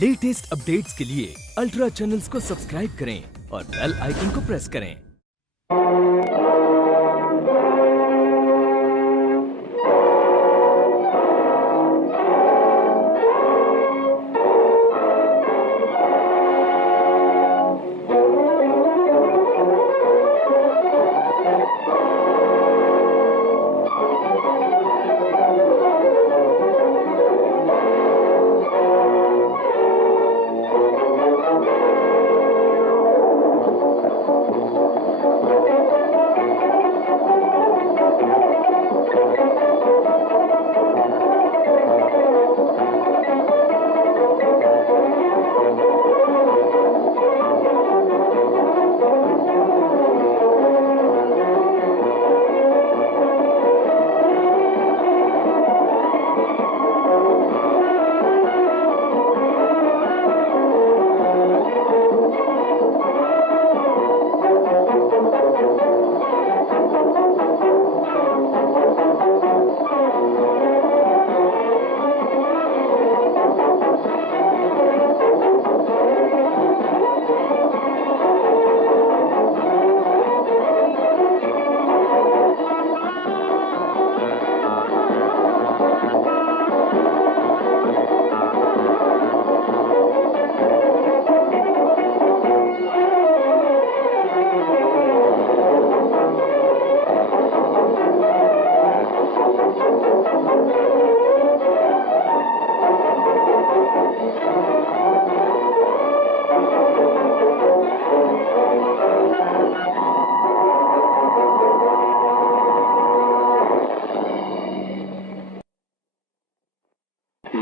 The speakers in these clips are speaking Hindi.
लेटेस्ट अपडेट्स के लिए अल्ट्रा चैनल्स को सब्सक्राइब करें और बेल आइकन को प्रेस करें।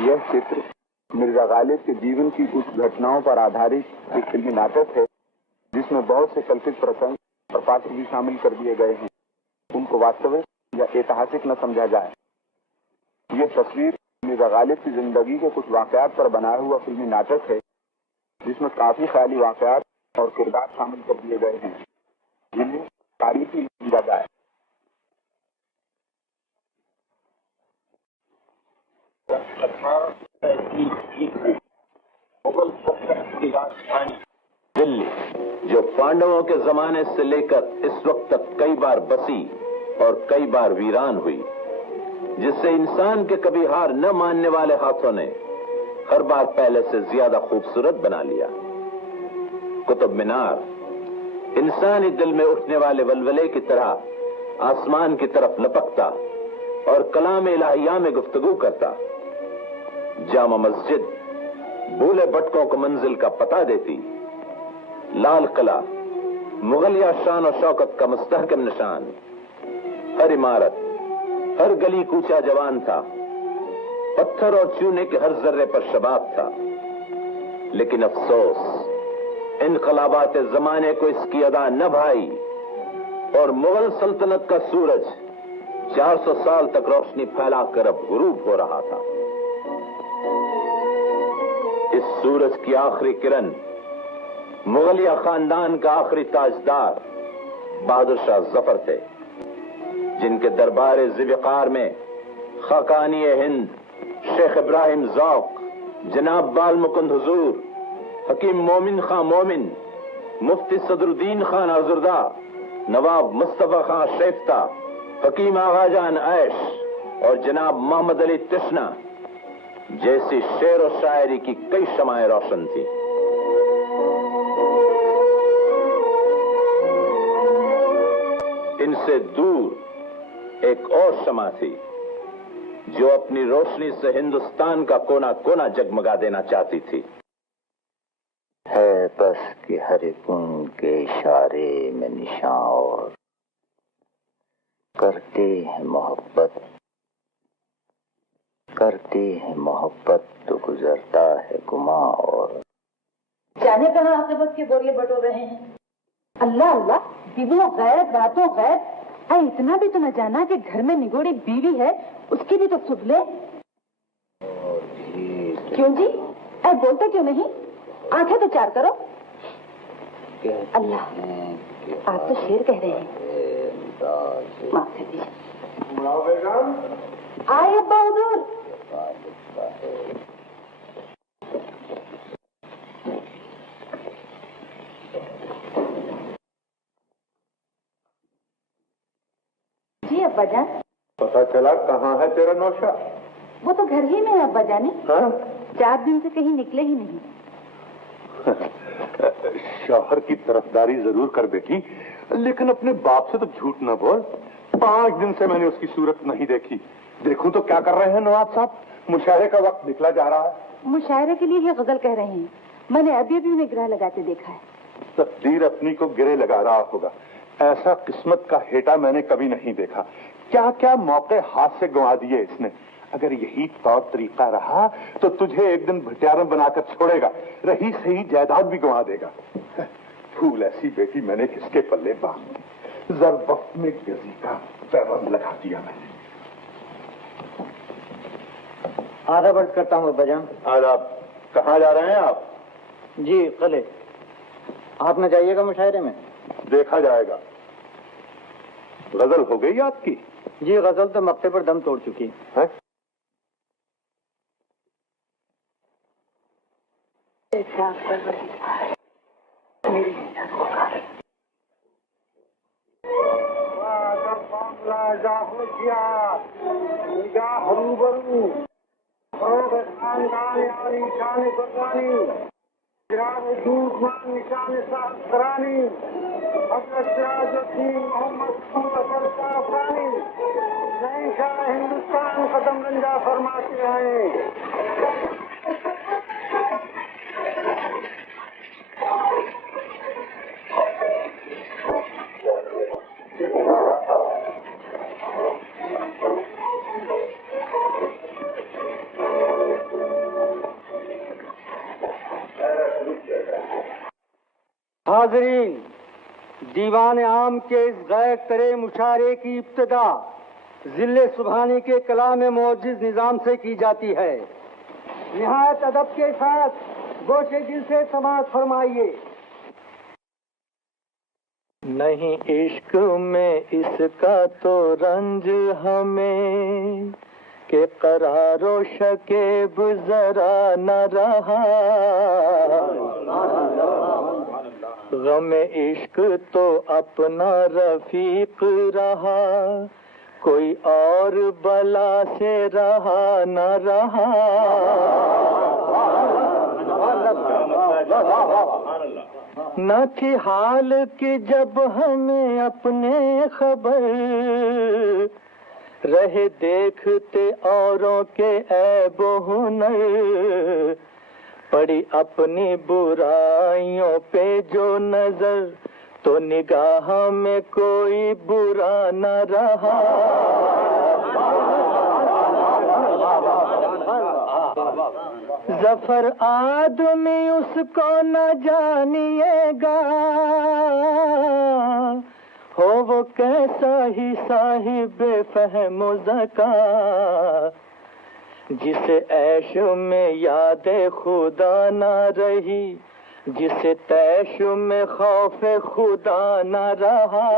यह चित्र मिर्जा गालिब के जीवन की कुछ घटनाओं पर आधारित एक फिल्मी नाटक है, जिसमें बहुत से कल्पित प्रसंग और पात्र भी शामिल कर दिए गए हैं। उनको वास्तविक या ऐतिहासिक न समझा जाए। यह तस्वीर मिर्जा गालिब की जिंदगी के कुछ वाकयात पर बनाया हुआ फिल्मी नाटक है, जिसमें काफी ख्याली वाकयात और किरदार शामिल कर दिए गए हैं, जिन्हें तारीखी समझा जाए। मुगल सल्तनत की राजधानी दिल्ली, जो पांडवों के जमाने से लेकर इस वक्त तक कई बार बसी और कई बार वीरान हुई, जिससे इंसान के कभी हार न मानने वाले हाथों ने हर बार पहले से ज्यादा खूबसूरत बना लिया। कुतुब मीनार इंसानी दिल में उठने वाले वलवले की तरह आसमान की तरफ लपकता और कलाम इलाहिया में गुफ्तगू करता। जामा मस्जिद भूले भटकों को मंजिल का पता देती। लाल किला मुगलिया शान और शौकत का मुस्तहकम निशान। हर इमारत, हर गली कूचा जवान था। पत्थर और चूने के हर जर्रे पर शबाब था। लेकिन अफसोस, इनकलाबात जमाने को इसकी अदा न भाई और मुगल सल्तनत का सूरज 400 साल तक रोशनी फैलाकर अब गुरूब हो रहा था। इस सूरज की आखिरी किरण मुगलिया खानदान का आखिरी ताजदार बहादुर शाह जफर थे, जिनके दरबार ज़िवकार में खाकानी हिंद शेख इब्राहिम ज़ौक, जनाब बाल मुकुंद हुजूर, हकीम मोमिन खां मोमिन, मुफ्ती सदरुद्दीन खान आजुर्दा, नवाब मुस्तफा खां शेफ्ता, हकीम आगाजान ऐश और जनाब मोहम्मद अली तिश्ना जैसी शेर और शायरी की कई शमाएं रोशन थी। इनसे दूर एक और शमा थी, जो अपनी रोशनी से हिंदुस्तान का कोना कोना जगमगा देना चाहती थी। है बस कि हर एक उनके इशारे में निशां और करते हैं मोहब्बत तो गुजरता है गुमा और जाने कहाँ आखिरत के बोरिए बटोर रहे हैं। अल्लाह अल्लाह, दिनों गैर रातों गैर। इतना भी तो न जाना कि घर में निगोड़ी बीवी है, उसकी भी तो सुध ले। क्यों जी, बोलते क्यों नहीं? आंखें तो चार करो। अल्लाह, आप तो शेर कह रहे हैं। माफ कर दीजिए। आए अब्बा हुजूर। अब्बा जान? पता चला कहाँ है तेरा नौशा? वो तो घर ही में है अब्बा जानी। हाँ? 4 दिन से कहीं निकले ही नहीं। शौहर की तरफदारी जरूर कर बेटी, लेकिन अपने बाप से तो झूठ ना बोल। 5 दिन से मैंने उसकी सूरत नहीं देखी। देखूं तो क्या कर रहे हैं नवाब साहब? मुशायरे का वक्त निकला जा रहा है। मुशायरे के लिए ही गजल कह रहे हैं। मैंने अभी भी उन्हें गिरह लगाते देखा है। तकदीर अपनी को गिरे लगा रहा होगा। ऐसा किस्मत का हेटा मैंने कभी नहीं देखा। क्या क्या मौके हाथ से गंवा दिए इसने। अगर यही तौर तरीका रहा तो तुझे एक दिन भटियारन बनाकर छोड़ेगा, रही सही जायदाद भी गंवा देगा। फूल ऐसी बेटी मैंने किसके पल्ले बांध दी। जर वक्त में किसी का पैबंद लगा दिया मैंने। आदाब अर्ज करता हूँ अब्बा जान। आदाब। कहाँ जा रहे हैं आप? जी कले। आप न जाइएगा मुशायरे में? देखा जाएगा। गजल हो गई आपकी? जी गजल तो मक्ते पर दम तोड़ चुकी है। हिंदुस्तान कदम रंजा फरमाते हैं। हाज़रीन, दीवान आम के इस गैर तरे मुशायरे की इब्तिदा जिले सुबहानी के कलाम मोअज्जिज़ निज़ाम से की जाती है। निहायत अदब के साथ गोशे दिल से समाअत फरमाइए। नहीं इश्क में इसका तो रंज हमें के करारो शकेब जरा न रहा। गम इश्क तो अपना रफीक रहा, कोई और बला से रहा न रहा। न थी हाल कि जब हमें अपने खबर, रहे देखते औरों के ऐब हुनर। पड़ी अपनी बुराइयों पे जो नजर, तो निगाह में कोई बुरा न रहा। जफर आदमी उसको न जानिएगा, हो वो कैसा ही साहिब फहम ज़का, जिसे ऐश में याद खुदा न रही, जिसे तैश में खौफ खुदा न रहा।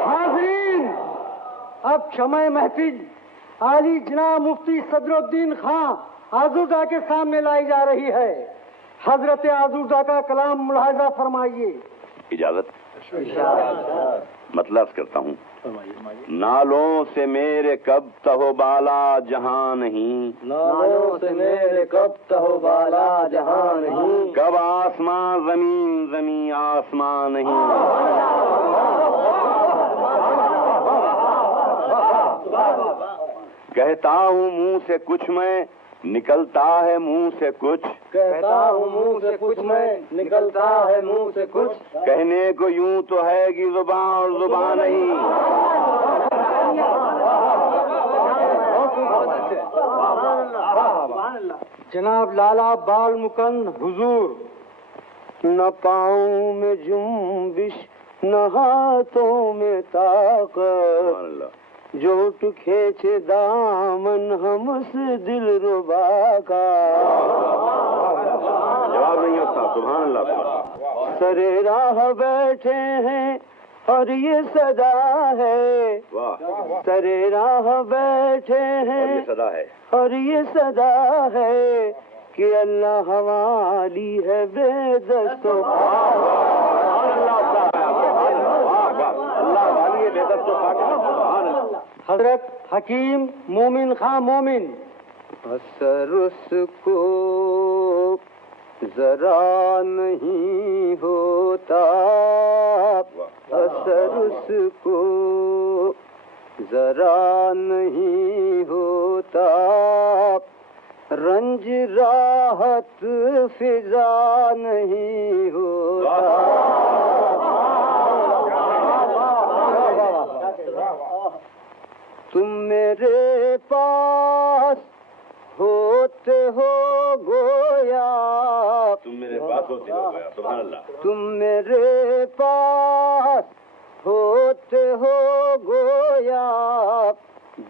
हाज़रीन, अब क्षमा महफिल आली जनाब मुफ्ती सदरुद्दीन खां आजूदा के सामने लाई जा रही है। हजरत आजूदा का कलाम मुलाहिजा फरमाइए। इजाजत। मतलब करता हूँ। नालों से मेरे कब तहोबाला जहां नहीं, नालों से मेरे कब तहोबाला जहां नहीं, कब आसमां जमीन जमीन आसमां नहीं। कहता हूँ मुंह से कुछ मैं, निकलता है मुंह से कुछ। कहता हूँ मुंह से कुछ मैं, निकलता है मुंह से कुछ। कहने को यूं तो है कि जुबान और जुबान नहीं। जनाब लाला बाल मुकंद हुजूर। न पाँव में जुम्बिश न हाथों में ताकत, जोट खेचे दामन हमस दिल रुबा का। जवाब नहीं होता। सुभान अल्लाह। सरे राह बैठे हैं और ये सदा है, वाह। सरे राह बैठे और ये हैं सदा है, और ये सदा है कि अल्लाह हवाली है बेदस्तो हजरत हकीम मोमिन खां मोमिन। असर उसको जरा नहीं होता, असर उसको जरा नहीं होता, रंज राहत फिजा नहीं होता। तुम मेरे पास होते हो गोया, तुम मेरे पास होते हो गया, सुभान अल्लाह। तुम मेरे पास होते हो गोया,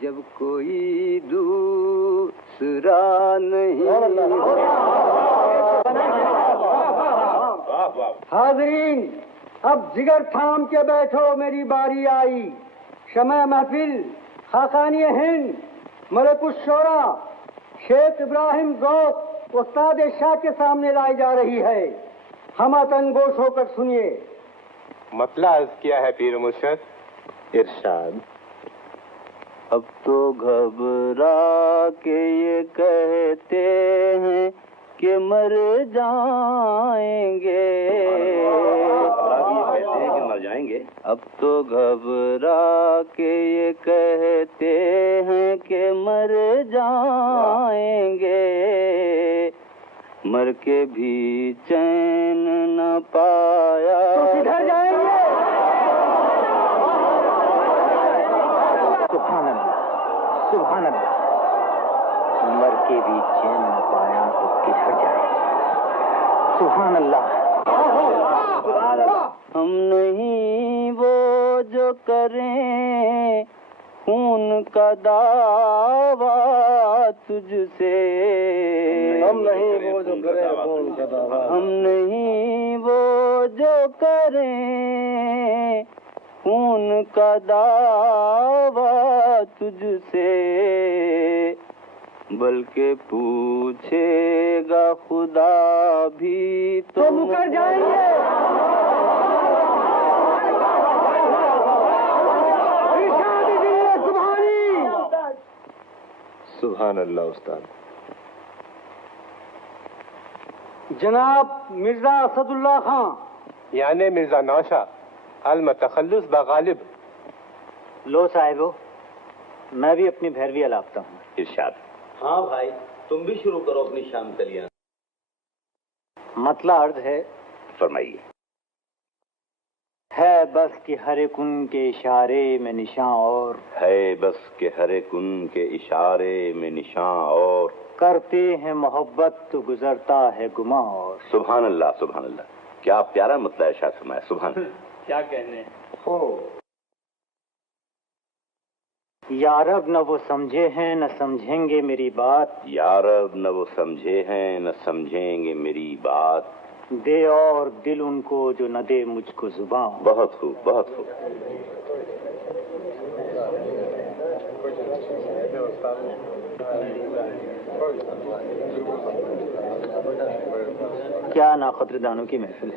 जब कोई दूसरा नहीं। हाजरीन, अब जिगर थाम के बैठो, मेरी बारी आई। शमअ महफिल खाकानी हिंद मलकुश शोरा शेख इब्राहिम ज़ौक़ उस्ताद शाह के सामने लाई जा रही है। हम तनगोश होकर सुनिए। मतला अर्ज किया है पीर मुर्शद। इरशाद। अब तो घबरा के ये कहते हैं कि मर जाएंगे, मर जाएंगे। अब तो घबरा के ये कहते हैं कि मर जाएंगे, मर के भी चैन न पाया तो किधर जाएंगे? सुभान अल्लाह, सुभान अल्लाह। मर के भी चैन न पाया तो किधर जाए। सुभान अल्लाह। हम नहीं वो जो करें खून का दावा तुझसे, हम नहीं वो जो करें खून का दावा, हम नहीं वो जो करें खून का दावा तुझसे, बल्कि पूछेगा खुदा भी तो मुकर जाएंगे। सुभान अल्लाह उस्ताद। जनाब मिर्जा असदुल्ला खां, यानी मिर्जा नौशा अल मतखल्लुस बगालिब। लो साहिबो, मैं भी अपनी भैरवी अलापता हूँ। इरशाद। हाँ भाई, तुम भी शुरू करो अपनी शाम कलियां। मतला अर्ज है। फरमाइए। है बस कि हर एक उनके इशारे में निशां और, है बस के हर एक उनके इशारे में निशां और, करते हैं मोहब्बत तो गुजरता है गुमा और। सुभान अल्लाह, सुभान अल्लाह। क्या प्यारा मतलब इरशाद फरमाया, सुभान अल्लाह। क्या कहने हो यारब, न वो समझे हैं न समझेंगे मेरी बात, यारब न वो समझे हैं न समझेंगे मेरी बात, दे और दिल उनको जो न दे मुझको जुबान। बहुत खूब, बहुत खूब। क्या नाक़दरदानों की महफिल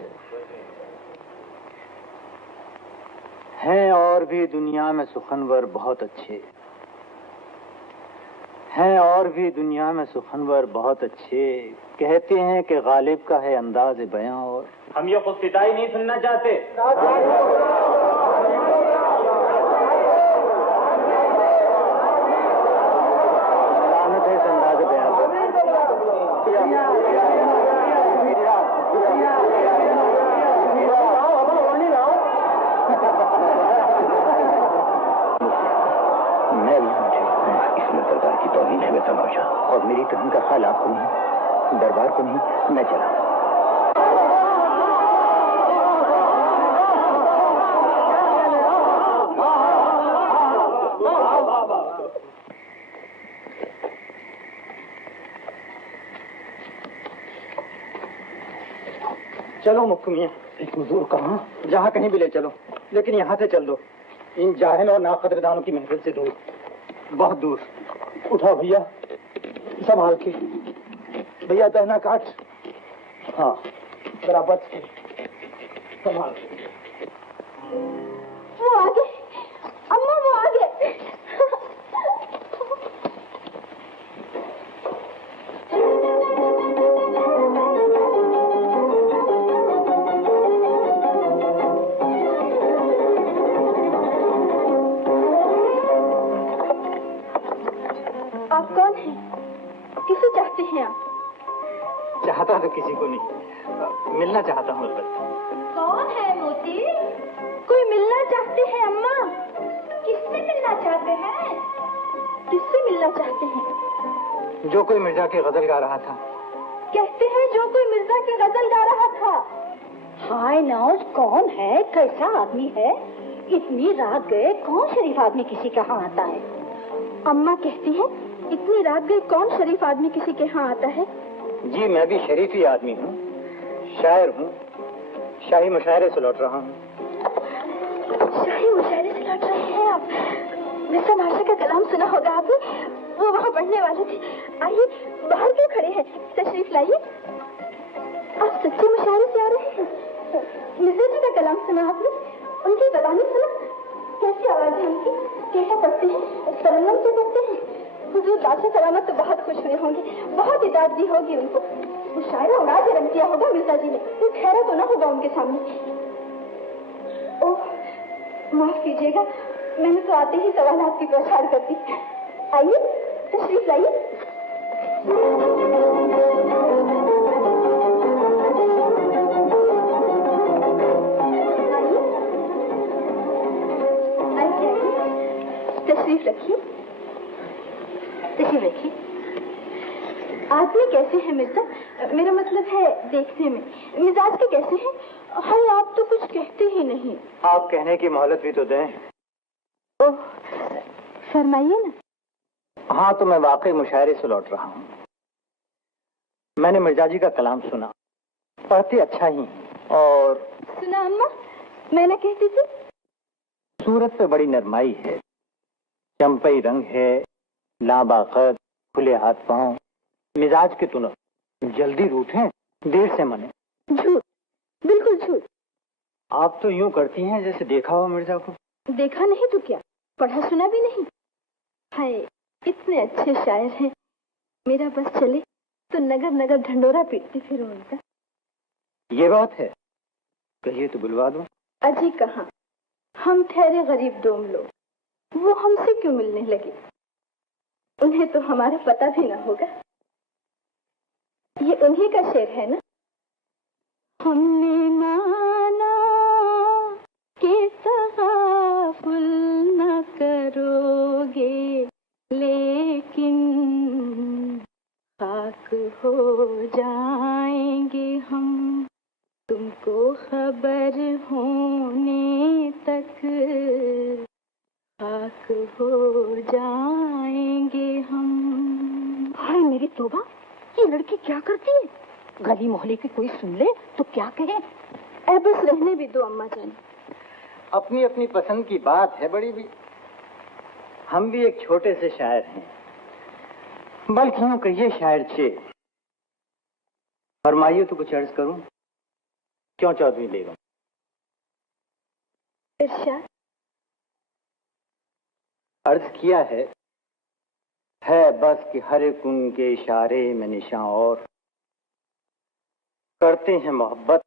है और भी दुनिया में सुखनवर बहुत अच्छे हैं, और भी दुनिया में सुखनवर बहुत अच्छे, कहते हैं कि गालिब का है अंदाज बयां और। हम ये खुद फिदाई नहीं सुनना चाहते। लानत है इस अंदाज बयां पर। मैं इसमें दरबार की तौहीन है बेटा नौशा, और मेरी तौहीन का ख्याल आपको नहीं, दरबार को नहीं। मैं चला। चलो मुफ्ती मियां, हुजूर कहाँ? जहाँ कहीं भी ले चलो, लेकिन यहाँ से चल दो, इन जाहिल और नाक़दरदानों की महफिल से दूर, बहुत दूर। उठाओ भैया, संभाल के। भैया दहना काट। हाँ जरा बच के संभाल। वो आगे, अम्मा वो आगे। आप कौन हैं? किसे चाहते हैं आप? चाहता तो किसी को नहीं, मिलना चाहता हूँ बस। कौन है मोती? कोई मिलना चाहते हैं अम्मा? किससे मिलना चाहते हैं? किससे मिलना चाहते हैं? जो कोई मिर्जा की गजल गा रहा था। कहते हैं जो कोई मिर्जा की गजल गा रहा था। हाय नौज, कौन है? कैसा आदमी है? इतनी रात गए कौन शरीफ आदमी किसी के यहाँ आता है? अम्मा कहती है इतनी रात गए कौन शरीफ आदमी किसी के यहाँ आता है? जी मैं भी शरीफ ही आदमी हूँ, शायर हूँ, शाही मुशायरे से लौट रहा हूँ। शाही मुशायरे से लौट रहे हैं आप? मिस्टर मार्शल का कलाम सुना होगा आपने, वो वहाँ पढ़ने वाले थे। आइए बाहर क्यों खड़े हैं, तशरीफ लाइए। आप सच्चे मुशायरे से आ रहे हैं? मिर्जा जी का कलाम सुना आपने? उनकी ज़बानी सुना? कैसी आवाज़ है उनकी, कैसा पढ़ते हैं, तरन्नुम से पढ़ते हैं। हुजूर बादशाह सलामत तो बहुत खुश हुए होंगे, बहुत इजाज़त दी होगी उनको। मुशायरा उड़ा के रख दिया होगा मिर्जा जी ने, कोई खैरा तो ना होगा उनके सामने। ओह माफ कीजिएगा, मैंने तो आते ही सवालात की प्रसार कर दी। आइए तशरीफ लाइए। तशरीफ रखिए, तशरीफ रखिए। आदमी कैसे हैं मिर्जा? मेरा मतलब है देखने में। मिजाज के कैसे हैं? हाय आप तो कुछ कहते ही नहीं। आप कहने की मोहलत भी तो दें। ओह फरमाइए ना। हाँ तो मैं वाकई मुशायरे से लौट रहा हूँ। मैंने मिर्जा जी का कलाम सुना, पढ़ते अच्छा ही और सुना अम्मा, मैं ना कहती थी। सूरत पे बड़ी नरमाई है, चंपई रंग है, लाबाकत, खुले हाथ पांव, मिजाज के तुनक, जल्दी रूठें, देर से मने। झूठ, बिल्कुल झूठ। आप तो यूं करती हैं जैसे देखा हो मिर्जा को। देखा नहीं तो क्या, पढ़ा सुना भी नहीं। हाय इतने अच्छे शायर हैं, मेरा बस चले तो नगर नगर ढंडोरा पीटती फिर उनका। ये बात है, कहिए तो बुलवा दूं। अजी कहाँ, हम ठहरे गरीब डोम लोग, वो हमसे क्यों मिलने लगे? उन्हें तो हमारा पता भी ना होगा। ये उन्हीं का शेर है ना? हमने माना कि तगाफुल न करोगे, लेकिन खाक हो जाएंगे हम, तुमको खबर होने तक खाक हो जाएंगे हम। हाय मेरी तौबा, ये लड़की क्या करती है? गली मोहल्ले की कोई सुन ले तो क्या कहे? ऐ बस रहने भी दो अम्मा जान। अपनी अपनी पसंद की बात है बड़ी भी। हम भी एक छोटे से शायर हैं, बल्कि यूं कहिए शायर छे। फरमाइए तो कुछ अर्ज करूं। क्यों चौधरी बेगम? इरशाद। अर्ज किया है बस कि हर एक उनके इशारे में निशां और करते हैं मोहब्बत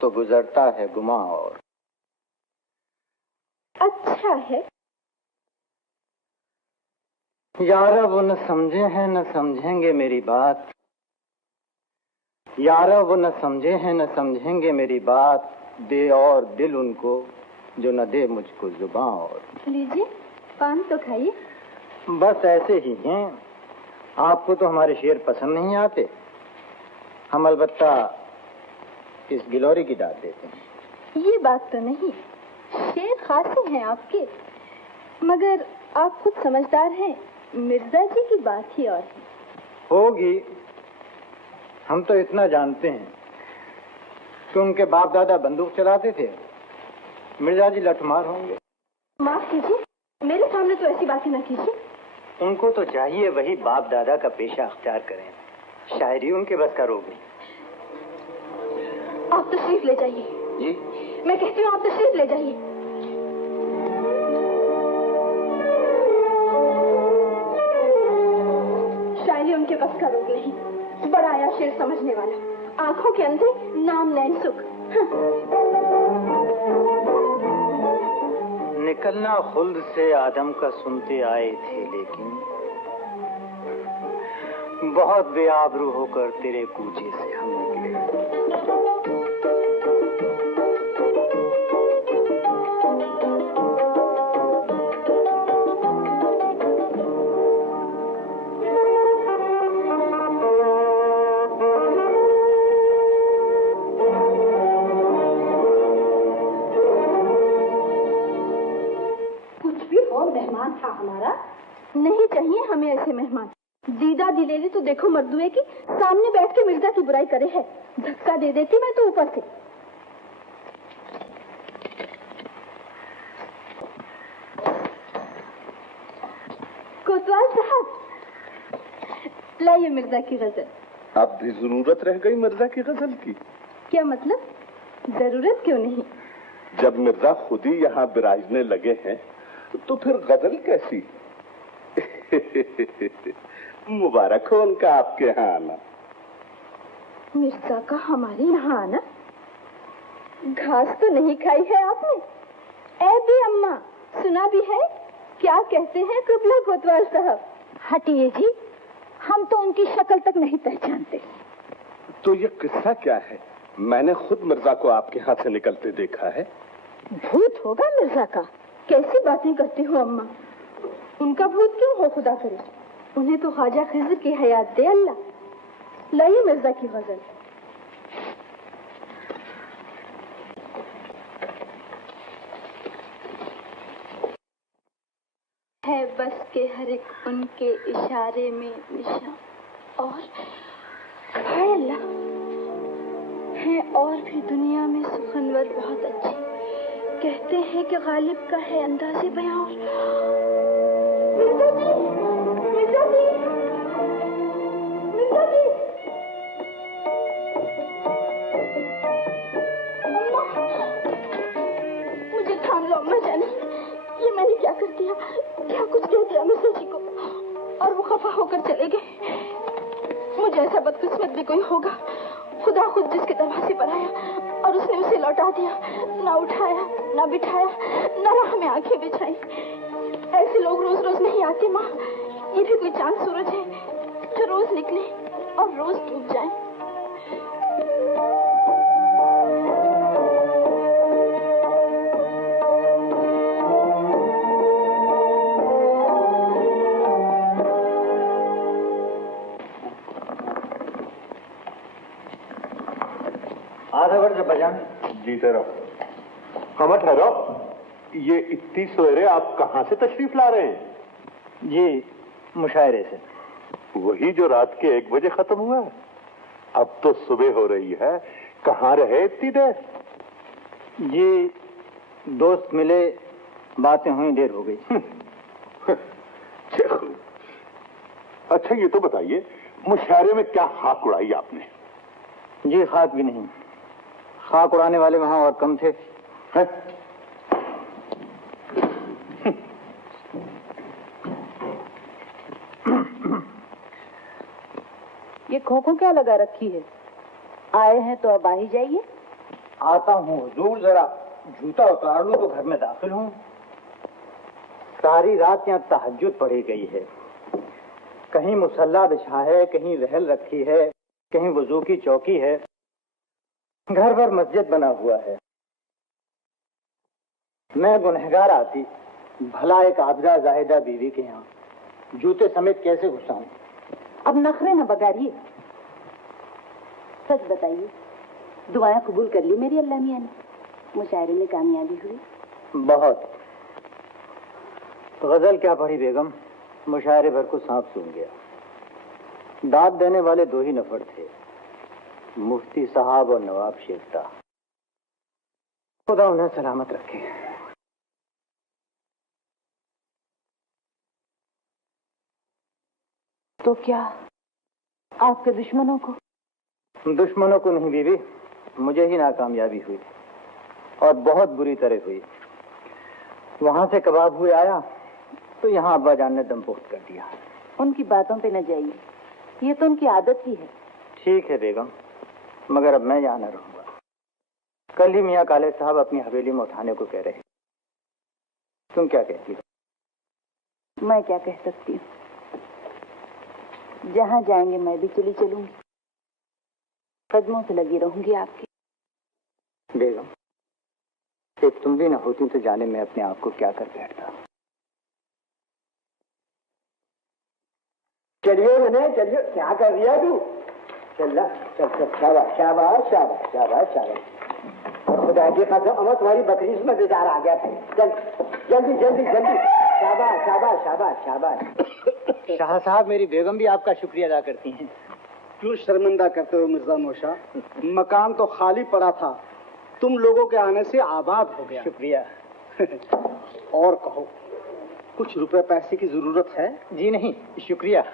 तो गुजरता है गुमा और। अच्छा है। यारा वो न समझे हैं न समझेंगे मेरी बात, यारा वो न समझे हैं न समझेंगे मेरी बात, दे और दिल उनको जो न दे मुझको जुबां और। लीजिए पान तो खाइए। बस ऐसे ही हैं, आपको तो हमारे शेर पसंद नहीं आते, हम अलबत्ता इस गिलोरी की दाद देते हैं। ये बात तो नहीं, शेर खासे हैं आपके, मगर आप खुद समझदार हैं, मिर्जा जी की बात ही और है। होगी, हम तो इतना जानते हैं कि उनके बाप दादा बंदूक चलाते थे, मिर्जा जी लठमार होंगे। माफ कीजिए, मेरे सामने तो ऐसी बातें न कीजिए। उनको तो चाहिए वही बाप दादा का पेशा अख्तियार करें, शायरी उनके बस का रोग नहीं। आप तशरीफ ले जाइए। जी मैं कहती हूँ आप तशरीफ ले जाइए। शायरी उनके बस का रोग नहीं, बड़ा आया शेर समझने वाला, आंखों के अंधे नाम नैन सुख। निकलना खुल्द से आदम का सुनते आए थे, लेकिन बहुत बेआबरू होकर तेरे कूचे से हम निकले। कुछ भी हो, मेहमान था हमारा। नहीं चाहिए हमें ऐसे मेहमान। दीदा दिलेरी तो देखो मर्दुए की, सामने बैठ के मिर्जा की बुराई करे है। धक्का दे देती मैं तो ऊपर से। कोतवाल साहब, लाइए मिर्जा की गजल। अब भी जरूरत रह गई मिर्जा की गजल की? क्या मतलब? जरूरत क्यों नहीं? जब मिर्जा खुद ही यहाँ बिराजने लगे हैं तो फिर गजल कैसी? मुबारक हो उनका आपके यहाँ आना। मिर्जा का हमारे यहाँ आना? घास तो नहीं खाई है आपने? ऐ भी अम्मा, सुना भी है? क्या कहते हैं कुबला कोतवाल साहब? हटिए जी, हम तो उनकी शक्ल तक नहीं पहचानते। तो ये किस्सा क्या है? मैंने खुद मिर्जा को आपके हाथ से निकलते देखा है। भूत होगा मिर्जा का? कैसी बातें करती हो अम्मा? उनका भूत क्यों हो, खुदा करे। उन्हें तो ख्वाजा खिज़्र की हयात दे अल्लाह। लाइए मिर्जा की गजल। है बस के हर एक उनके इशारे में निशा, और हाय अल्लाह, है और भी दुनिया में सुखनवर बहुत अच्छे। कहते हैं कि गालिब का है अंदाज़े बयां। और मिर्जा जी, मिर्जा जी, मिर्जा जी। अम्मा, मुझे थाम लो अम्मा जाने। ये मैंने क्या कर दिया? क्या कुछ कह दिया मिर्जा जी को, और वो खफा होकर चले गए। मुझे ऐसा बदकिस्मत भी कोई होगा, खुदा खुद जिसके दरवाजे पर आया और उसने उसे लौटा दिया, ना उठाया, ना बिठाया, ना राह में आंखें बिछाई। ऐसे लोग रोज रोज नहीं आते माँ। ये भी कोई चांद सूरज है जो रोज निकले और रोज डूब जाए। आधा वर्ष बजान। जी ठहरो। कहाँ ठहरो? ये इतनी सवेरे आप कहाँ से तशरीफ ला रहे हैं? जी, मुशायरे से। वही जो रात के 1 बजे खत्म हुआ? अब तो सुबह हो रही है। कहाँ रहे इतनी देर? जी, दोस्त मिले, बातें हुई, देर हो गई। अच्छा ये तो बताइए, मुशायरे में क्या खाक उड़ाई आपने? जी, खाक भी नहीं, खाक उड़ाने वाले वहां और कम थे। है? ये खोखो क्या लगा रखी है? आए हैं तो अब आ ही जाइए। आता हूँ हुजूर, जरा जूता उतार लूं तो घर में दाखिल हूँ। सारी रात यहाँ तहज्जुद पढ़ी गई है। कहीं मुसल्ला बिछा है, कहीं रहल रखी है, कहीं वजू की चौकी है। घर भर मस्जिद बना हुआ है। मैं गुनहगार आती भला एक आबदा जाहिदा बीवी के यहाँ जूते समेत कैसे घुसाऊं? अब नखरे न बगाड़िए। सच बताइए, दुआएं कबूल कर ली मेरी अल्लाह मियां ने? मुशायरे में कामयाबी हुई? बहुत। गजल क्या पढ़ी बेगम, मुशायरे भर को सांप सूंघ गया। दाद देने वाले 2 ही नफर थे, मुफ्ती साहब और नवाब शेखता। खुदा उन्हें सलामत रखे। तो क्या आपके दुश्मनों को? दुश्मनों को नहीं बीवी, मुझे ही नाकामयाबी हुई और बहुत बुरी तरह हुई। वहां से कबाब हुए आया तो यहाँ अब्बा जान ने दम पोख्त कर दिया। उनकी बातों पे न जाइए, ये तो उनकी आदत ही है। ठीक है बेगम, मगर अब मैं यहाँ न रहूंगा। कल ही मियाँ काले साहब अपनी हवेली में उठाने को कह रहे। तुम क्या कहती हो? मैं क्या कह सकती हूँ, जहाँ जाएंगे मैं भी चली चलूंगी, कदमों से लगी रहूंगी आपकी। बेगम, एक तुम भी न होती तो जाने में अपने आप को क्या कर बैठता। चलिए मैंने, चलिए, क्या कर दिया तू? चल चल चल, शाबाश शाबाश शाबाश शाबाश शाबाश। खुदा की कसम, अमर तुम्हारी बकरीज में बेजार आ गया था। चल जल्दी जल्दी जल्दी, शाबाश शाबाश शाबाश शाबाश। शाह साहब, मेरी बेगम भी आपका शुक्रिया अदा करती हैं। क्यों शर्मिंदा करते हो मिर्जा नौशा? मकान तो खाली पड़ा था, तुम लोगों के आने से आबाद हो गया। शुक्रिया। और कहो, कुछ रुपए पैसे की जरूरत है? जी नहीं, शुक्रिया।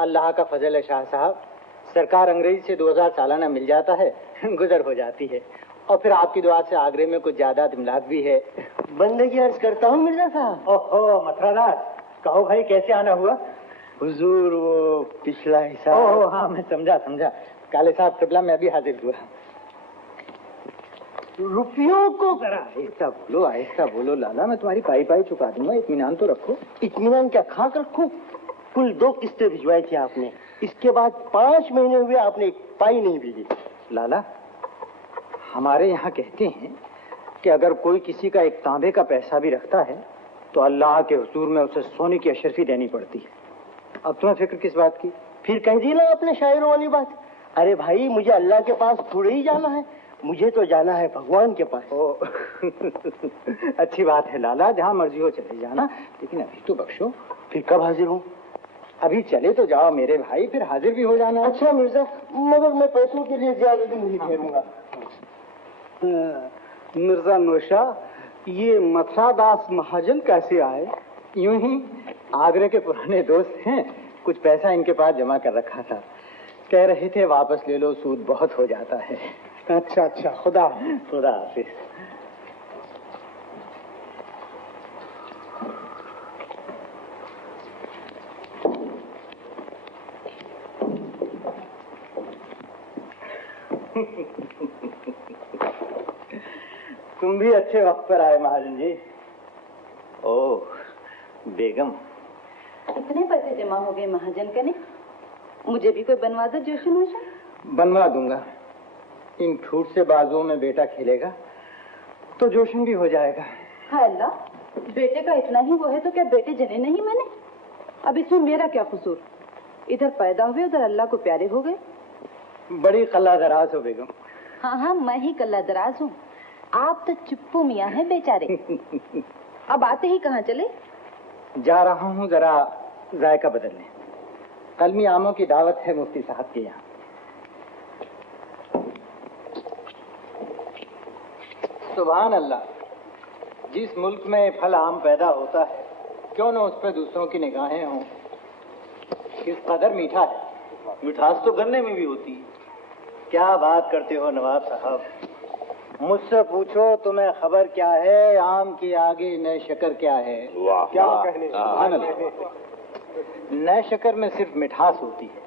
अल्लाह का फजल है शाह साहब, सरकार अंग्रेजी से 2000 सालाना मिल जाता है, गुजर हो जाती है। और फिर आपकी दुआ से आगरे में कुछ ज्यादा इमलाक भी है। बंदगी अर्ज करता हूँ मिर्जा साहब। ओहो मथुरादास, कहो भाई कैसे आना हुआ? हुजूर वो पिछला हिसाब। ओह हाँ, मैं समझा समझा। काले साहब किबला में अभी हाजिर हुआ। रुपयों को जरा आहिस्ता बोलो लाला, मैं तुम्हारी पाई पाई चुका दूंगा, इत्मीनान तो रखो। इत्मीनान क्या खाक रखो? कुल 2 किस्तें भिजवाई थी आपने, इसके बाद 5 महीने हुए आपने एक पाई नहीं भेजी। लाला, हमारे यहाँ कहते हैं कि अगर कोई किसी का एक तांबे का पैसा भी रखता है तो अल्लाह के हुजूर में उसे सोने की अशरफी देनी पड़ती है। अब तुम्हें फिक्र किस बात की? फिर कह दी ना अपने शायरों वाली बात। अरे भाई, मुझे अल्लाह के पास थोड़े ही जाना है, मुझे तो जाना है भगवान के पास। अच्छी बात है लाला, जहाँ मर्जी हो चले जाना, लेकिन अभी तो बख्शो। फिर कब हाजिर हूँ? अभी चले तो जाओ मेरे भाई, फिर हाजिर भी हो जाना। अच्छा मिर्जा, मगर मैं पैसों के लिए ज्यादा दिन नहीं ठहरूंगा। मिर्जा नौशा, ये मथुरादास महाजन कैसे आए? यूं ही, आगरे के पुराने दोस्त हैं, कुछ पैसा इनके पास जमा कर रखा था, कह रहे थे वापस ले लो, सूद बहुत हो जाता है। अच्छा अच्छा, खुदा हाफिज। तुम भी अच्छे वक्त पर आए महाजन जी। ओह बेगम, इतने पैसे जमा हो गए महाजन का? नहीं, मुझे भी कोई बनवा दो जोशन वोशन। बनवा दूंगा। इन ठूठ से बाजुओं में बेटा खेलेगा तो जोशन भी हो जाएगा। हाय अल्लाह, बेटे का इतना ही वो है तो क्या बेटे जने नहीं मैंने? अब इसमें मेरा क्या कसूर? इधर पैदा हुए, उधर अल्लाह को प्यारे हो गए। बड़ी कल्ला दराज हो बेगम। हाँ हाँ, मैं ही कल्ला दराज हूँ, आप तो चुप्पू मियाँ हैं बेचारे। अब आते ही कहाँ चले? जा रहा हूँ जरा जायका बदलने, कलमी आमों की दावत है मुफ्ती साहब के यहाँ। सुभान अल्लाह, जिस मुल्क में फल आम पैदा होता है, क्यों न उस पर दूसरों की निगाहें हों। किस कदर मीठा है। मिठास तो गन्ने में भी होती है। क्या बात करते हो नवाब साहब, मुझसे पूछो तुम्हें खबर क्या है, आम के आगे नए शक्कर क्या है। क्या कहने? नए शक्कर में सिर्फ मिठास होती है,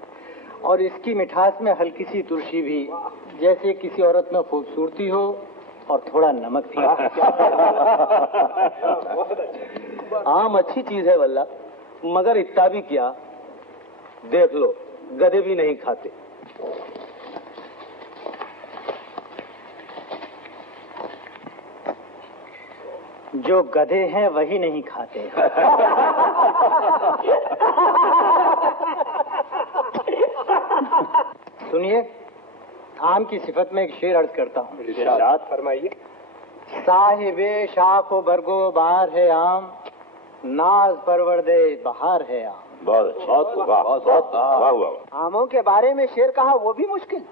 और इसकी मिठास में हल्की सी तुलसी भी, जैसे किसी औरत में खूबसूरती हो और थोड़ा नमक भी। आम अच्छी चीज है वल्ला, मगर इतना भी क्या, देख लो गधे भी नहीं खाते। जो गधे हैं वही नहीं खाते। सुनिए, आम की सिफत में एक शेर अर्ज करता हूँ। इरशाद फरमाइए। साहिबे शाखो बरगो बहार है आम, नाज परवरदे बहार है आम। बहुत आमों के बारे में शेर कहा, वो भी मुश्किल।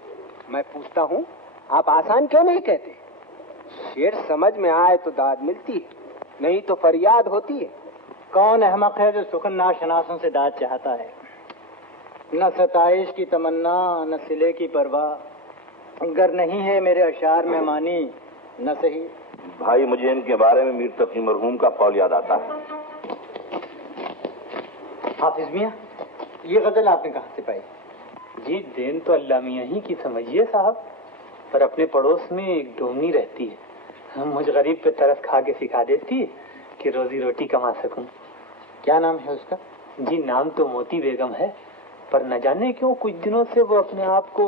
मैं पूछता हूँ, आप आसान क्यों नहीं कहते? शेर समझ में आए तो दाद मिलती है, नहीं तो फरियाद होती है। कौन अहमक है जो सुखन नाशनासों से दाद चाहता है? न सताइश की तमन्ना न सिले की परवाह, अगर नहीं है मेरे अशार में मानी न सही। भाई मुझे इनके बारे में मीर तकी मरहूम का कौल याद आता है। हाफिज मियाँ, ये गजल आपने कहाँ से पाई? जी देन तो अल्लाह मियाँ ही की समझिए साहब, पर अपने पड़ोस में एक डोमनी रहती है, मुझ गरीब पे तरस खा के सिखा देती है कि रोजी रोटी कमा सकूं। क्या नाम है उसका? जी नाम तो मोती बेगम है, पर न जाने क्यों कुछ दिनों से वो अपने आप को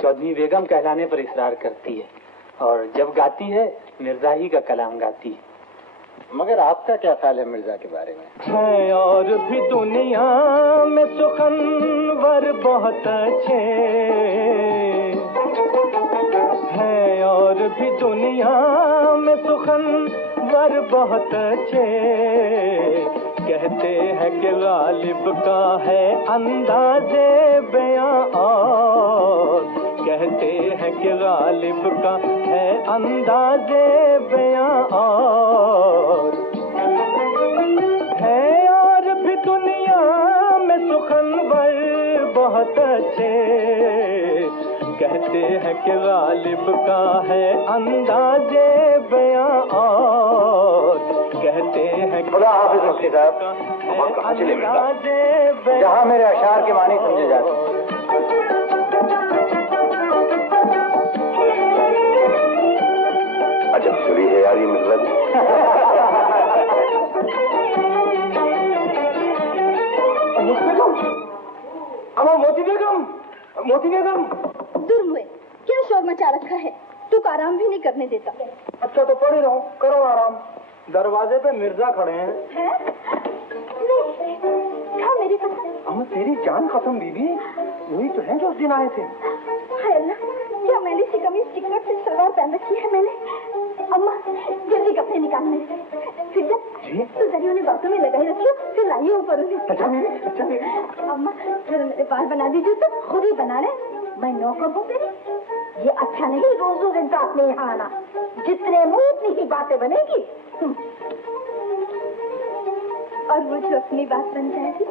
चौधरी बेगम कहलाने पर इसरार करती है, और जब गाती है मिर्जा ही का कलाम गाती है। मगर आपका क्या ख्याल है मिर्जा के बारे में? है और भी दुनिया में सुखनवर बहुत अच्छे हैं, और भी दुनिया में सुखनवर बहुत अच्छे, कहते हैं कि गालिब का है अंदाज़े बयां, और कहते हैं कि गालिब का है अंदाज़े बयां, और है और भी दुनिया में सुखनवर बहुत अच्छे, कहते हैं कि गालिब का है अंदाज़े बयां, और कहते हैं कि खुदा हाफिज मुफ्ती साहब, जहाँ मेरे अशार के मानी समझे जाते हैं। अजब छुरी है यार ये मिर्जा जी। मोती बेगम, मोती बेगम। दूर हुए, क्या शोर मचा रखा है? तू आराम भी नहीं करने देता। अच्छा तो पड़ी रहो, करो आराम। दरवाजे पे मिर्जा खड़े हैं। खा मेरी कसम। अम्मा तेरी जान कसम बीबी, वही तो है जो उस दिन आए थे। हाय अल्लाह, क्या मैली सी कमीज चिकट से सलवार पहन रखी है मैंने। अम्मा जल्दी कपड़े निकालने से। फिर तो दरियों ने बातों में लगाई रखी, फिर लाइए ऊपर उसे। अच्छा मेरी। अम्मा जरा मेरे बाल बना दीजिए, तो खुद ही बना ले, मैं नौकर हूँ तेरी। ये अच्छा नहीं रोज रोज इस बात में यहाँ आना, जितने मुंह उतनी ही बातें बनेगी। और वो जो अपनी बात बन जाएगी।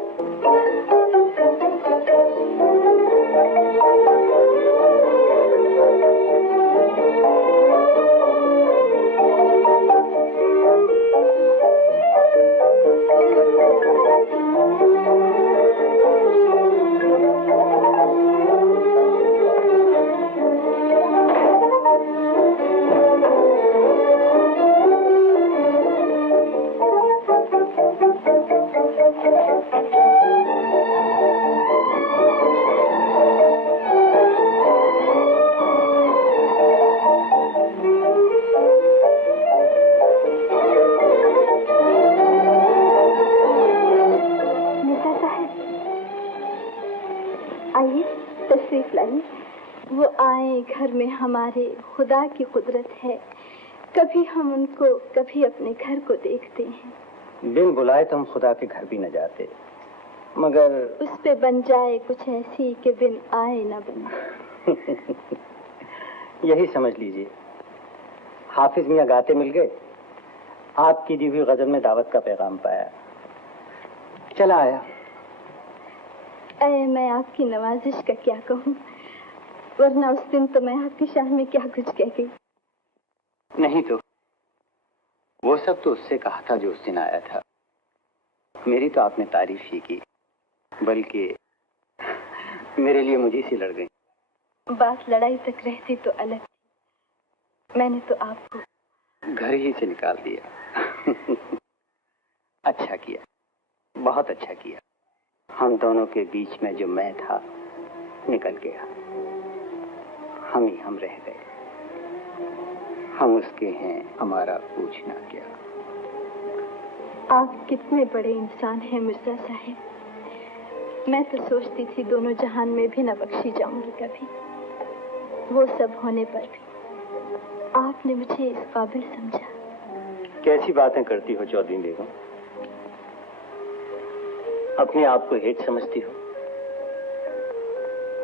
वो आए घर में हमारे, खुदा की कुदरत है, कभी हम उनको कभी अपने घर को देखते हैं। बिन बुलाए तो हम खुदा के घर भी न जाते, मगर उस पे बन जाए कुछ ऐसी कि बिन आए न बने। यही समझ लीजिए, हाफिज मियाँ गाते मिल गए, आपकी दी हुई गजल में दावत का पैगाम पाया, चला आया। मैं आपकी नवाजिश का क्या कहूँ, वरना उस दिन तो मैं आपकी शान में क्या कुछ कह गई। नहीं तो वो सब तो उससे कहा था जो उस दिन आया था, मेरी तो आपने तारीफ ही की, बल्कि मेरे लिए मुझे से लड़ गई। बात लड़ाई तक रहती तो अलग थी, मैंने तो आपको घर ही से निकाल दिया। अच्छा किया, बहुत अच्छा किया। हम दोनों के बीच में जो मैं था निकल गया, हम ही हम रह गए। हम उसके हैं, हमारा पूछना क्या। आप कितने बड़े इंसान हैं मिर्जा साहब। मैं तो सोचती थी दोनों जहान में भी न बख्शी जाऊंगी कभी। वो सब होने पर भी आपने मुझे इस काबिल समझा। कैसी बातें करती हो चौधरी बेगम, अपने आप को हेठ समझती हो,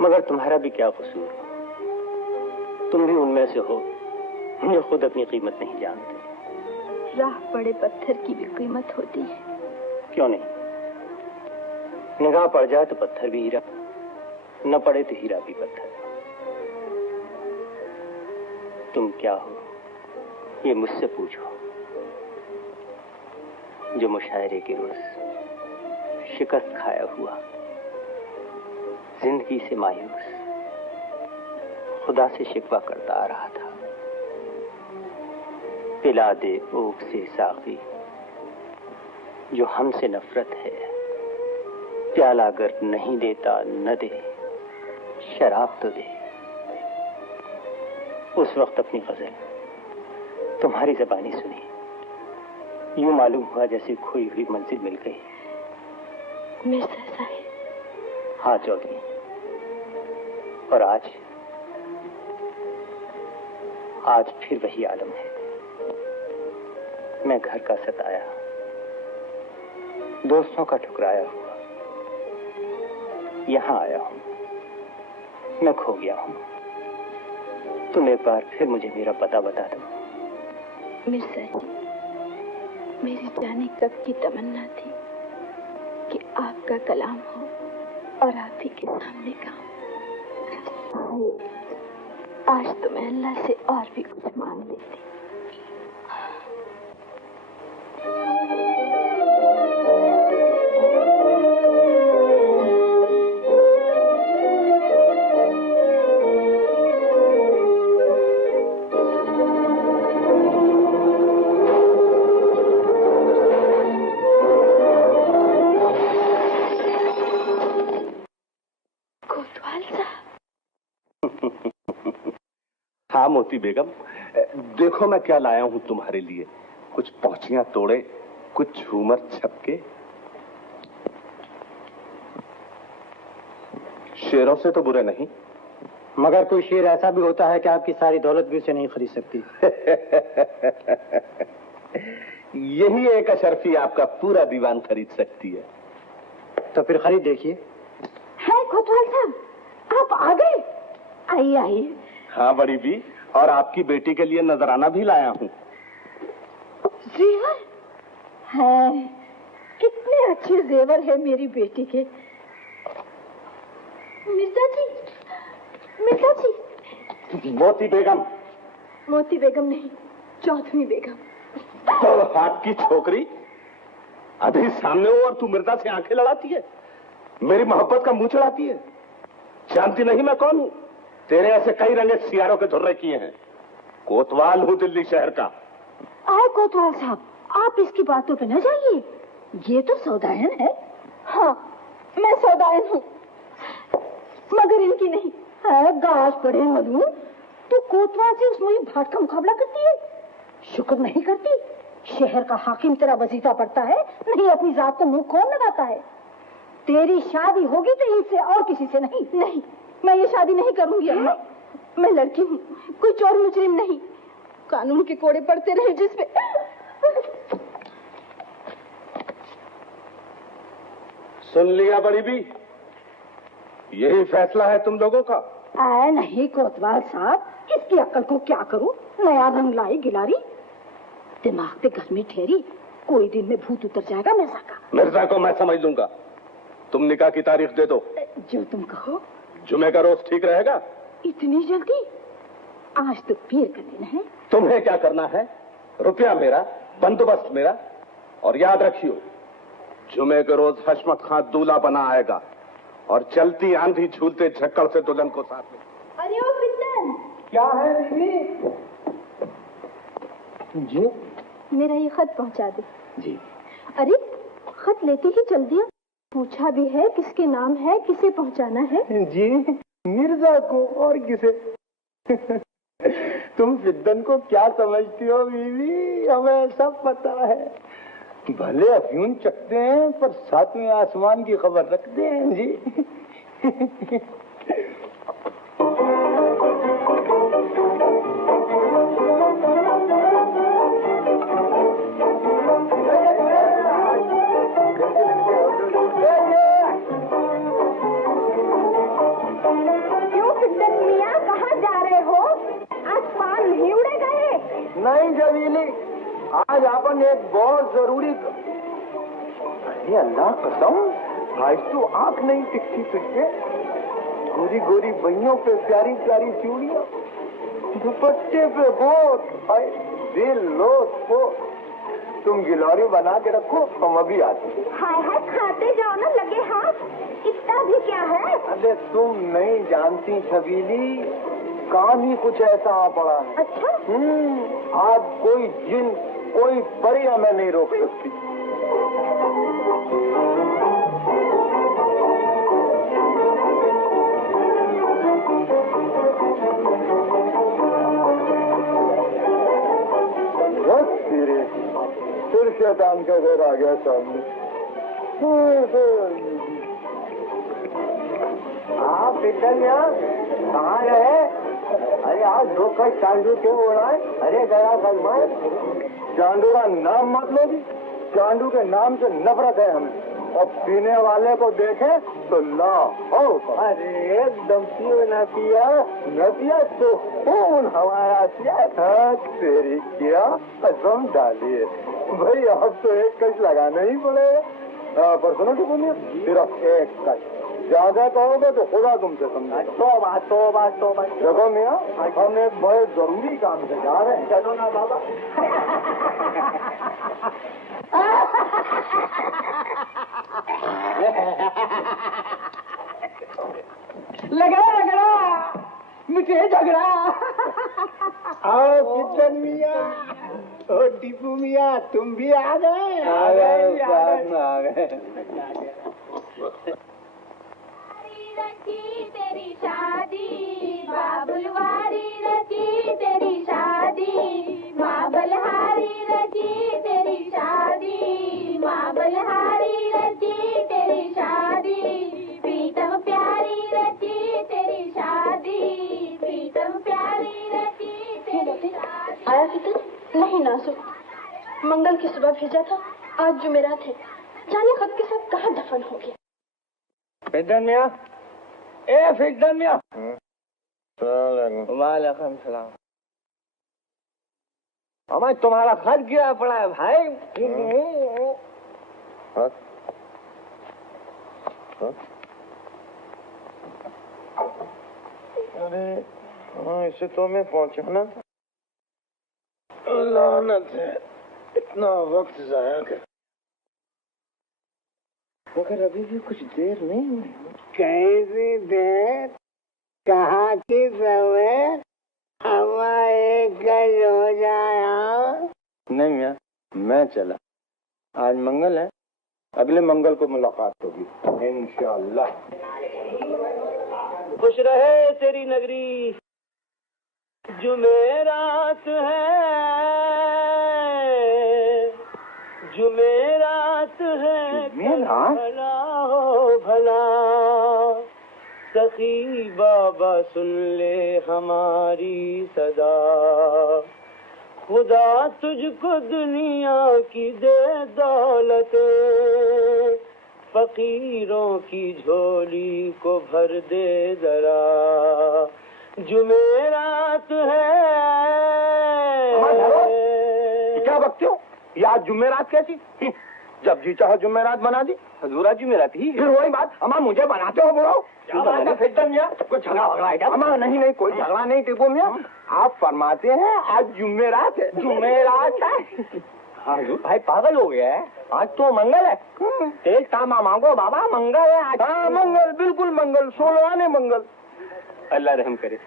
मगर तुम्हारा भी क्या कसूर, तुम भी उनमें से हो जो खुद अपनी कीमत नहीं जानते। राह बड़े पत्थर की भी कीमत होती है। क्यों नहीं, निगाह पड़ जाए तो पत्थर भी हीरा, न पड़े तो हीरा भी पत्थर। तुम क्या हो ये मुझसे पूछो, जो मुशायरे के रोज शिकस्त खाया हुआ, जिंदगी से मायूस, खुदा से शिकवा करता आ रहा था। पिला दे ओक से साकी जो हमसे नफरत है, प्याला अगर नहीं देता न दे, शराब तो दे। उस वक्त अपनी गजल तुम्हारी जबानी सुनी, यूं मालूम हुआ जैसे खोई हुई मंजिल मिल गई। मिर्जा साहिब। हाँ चौधरी, और आज फिर वही आलम है। मैं घर का सताया, दोस्तों का ठुकराया हुआ यहां आया हूं। मैं खो गया हूं। तुम एक बार फिर मुझे मेरा पता बता दो। मिर्जा जी, मेरी जाने कब की तमन्ना थी कि आपका कलाम हो और आप ही के सामने काम। आज तो मैं अल्लाह से और भी कुछ मांग लेती। हाँ मोती बेगम, देखो मैं क्या लाया हूं तुम्हारे लिए। कुछ पौचियां तोड़े, कुछ झूमर छपके। शेरों से तो बुरे नहीं, मगर कोई शेर ऐसा भी होता है कि आपकी सारी दौलत भी उसे नहीं खरीद सकती। यही एक अशरफी आपका पूरा दीवान खरीद सकती है। तो फिर खरीद देखिए। है कोतवाल साहब, आप आ गए। आइए आइए। हाँ बड़ी भी, और आपकी बेटी के लिए नजराना भी लाया हूँ। जेवर है, कितने अच्छे जेवर है मेरी बेटी के। मिर्जा जी, मिर्जा जी। मोती बेगम। मोती बेगम नहीं, चौधरी बेगम। तो हाथ की छोकरी, अभी सामने हो और तू मिर्जा से आंखें लड़ाती है, मेरी मोहब्बत का मुंह चढ़ाती है। जानती नहीं मैं कौन हूं? तेरे ऐसे कई रंगे सियारों के धुर्रे किए हैं। कोतवाल हूं दिल्ली शहर का। आए कोतवाल साहब, आप इसकी बातों पे न जाइए, ये तो सौदायन है। हाँ, मैं सौदायन हूँ, मगर इनकी नहीं है। गाज पड़े मधु, तो कोतवाल से उस मुझे भाट का मुकाबला करती है। शुक्र नहीं करती, शहर का हाकिम तेरा वजीफा पड़ता है, नहीं अपनी जात को मुंह खोल लगाता है। तेरी शादी होगी तो इनसे और किसी से नहीं। नहीं, मैं ये शादी नहीं करूंगी अम्मा। मैं लड़की हूँ, कोई चोर मुजरिम नहीं। कानून के कोड़े पड़ते रहे जिसपे। सुन लिया बड़ी भी, यही फैसला है तुम लोगों का? आए नहीं कोतवाल साहब, इसकी अक्ल को क्या करूं? नया रंग लाई गिलारी, दिमाग पे गर्मी ठहरी, कोई दिन में भूत उतर जाएगा मिर्जा का। मिर्जा को मैं समझ लूंगा। तुम निकाह की तारीख दे दो। जो तुम कहो। जुमे का रोज ठीक रहेगा? इतनी जल्दी? आज तो पीर का दिन है। तुम्हें क्या करना है? रुपया मेरा, बंदोबस्त मेरा, और याद रखियो जुमे के रोज हशमत खां दूल्हा बना आएगा और चलती आंधी झूलते झक्कड़ से दुल्हन को साथ में। अरे ओ फितन, क्या है बीवी? जी मेरा ये खत पहुंचा दे। जी। अरे खत लेते ही चल दिया। पूछा भी है किसके नाम है, किसे पहुंचाना है? जी, मिर्जा को, और किसे? तुम फिद्दन को क्या समझती हो बीवी? हमें सब पता है। भले अफ्यून चखते हैं पर सातवें आसमान की खबर रखते हैं जी। नहीं जमीली, आज अपन एक बहुत जरूरी। अरे अल्लाह कसम, आज तो आंख नहीं टिकती तुझे। गोरी गोरी बहियों पे प्यारी प्यारी चूड़ियां, दुपट्टे पे बोट, दिल लो तो तुम गिलौरी बना के रखो, हम अभी आते हैं। हाय हाय खाते जाओ ना, लगे हाथ, इतना भी क्या है? अरे तुम नहीं जानती छबीली, काम ही कुछ ऐसा आ पड़ा है। अच्छा? आज कोई जिन कोई परी हमें नहीं रोक सकती। बस तेरे फिर शैतान का घर आ गया सामने। आप इधर यहाँ कहाँ रहे? अरे आज दो कश चांदू क्यों उड़ाए? अरे गया सलमान, चांदू का नाम मत लो, चांदू के नाम से नफरत है हमें, और पीने वाले को देखे तो ला हो। अरे एकदम पियो न पिया तो खून हमारा पिया था। तेरी क्या कसम डालिए भाई, अब तो एक कश लगाना ही पड़ेगा। पर सुनो तो बोलिए, सिर्फ एक कश, ज्यादा कहोगे तो खुदा तुमसे समझा। तो बात देखो मियाँ, हम एक बहुत जरूरी काम से जा रहे हैं, चलो ना बाबा। लगड़ा मुझे झगड़ा। आओ किचन मियाँ, ओ टीपू मियाँ, तुम भी आ गए? आ गए। रची तेरी शादी बाबुलवारी, रची तेरी शादी माँ बलहारी, रची तेरी शादी माँ बलहारी, रची तेरी शादी प्रीतम प्यारी, रची तेरी शादी प्रीतम प्यारी, रची तेरी शादी। आया कितन? नहीं नासु, मंगल की सुबह भेजा था, आज जुमेरात है, जाने खत के साथ कहाँ दफन हो गया। फिरदन मियाँ, ए फिरदन मियाँ। वालेकुम सलाम। हमारे तुम्हारा खत गिरा पड़ा है भाई। अरे इसे तो मैं पहुंचाना था। लानत है, इतना वक्त जाया कर। मगर अभी भी कुछ देर नहीं हुई। कैसी देर, कहाँ की सवेर, हमारे कल हो जाया। नहीं मियाँ, मैं चला, आज मंगल है, अगले मंगल को मुलाकात होगी इंशाअल्लाह। खुश रहे तेरी नगरी, जुमेरात है, जुमेरात है, भला हो भला, सखी बाबा सुन ले हमारी सदा, खुदा तुझको दुनिया की दे दौलते, फकीरों की झोली को भर दे जरा, जुमेरात है। क्या बकते हो? ये आज जुमेरात कैसी? जब जी चाहो जुमेरात बना दी, हजूरा जुमेरात ही। फिर वही बात, अम्मा मुझे बनाते हो बुढ़ाओ। क्या बात है फिर मियाँ, कुछ झगड़ा वगड़ा है क्या? अम्मा नहीं कोई झगड़ा नहीं टिपू मियाँ, आप फरमाते हैं आज जुमेरात है। जुमेरात है? हाँ भाई पागल हो गया है, आज तो मंगल है। तेज तामा मांगो बाबा, मंगल है आज। हाँ मंगल, बिल्कुल मंगल, 16 मंगल। अल्लाह रहम करे।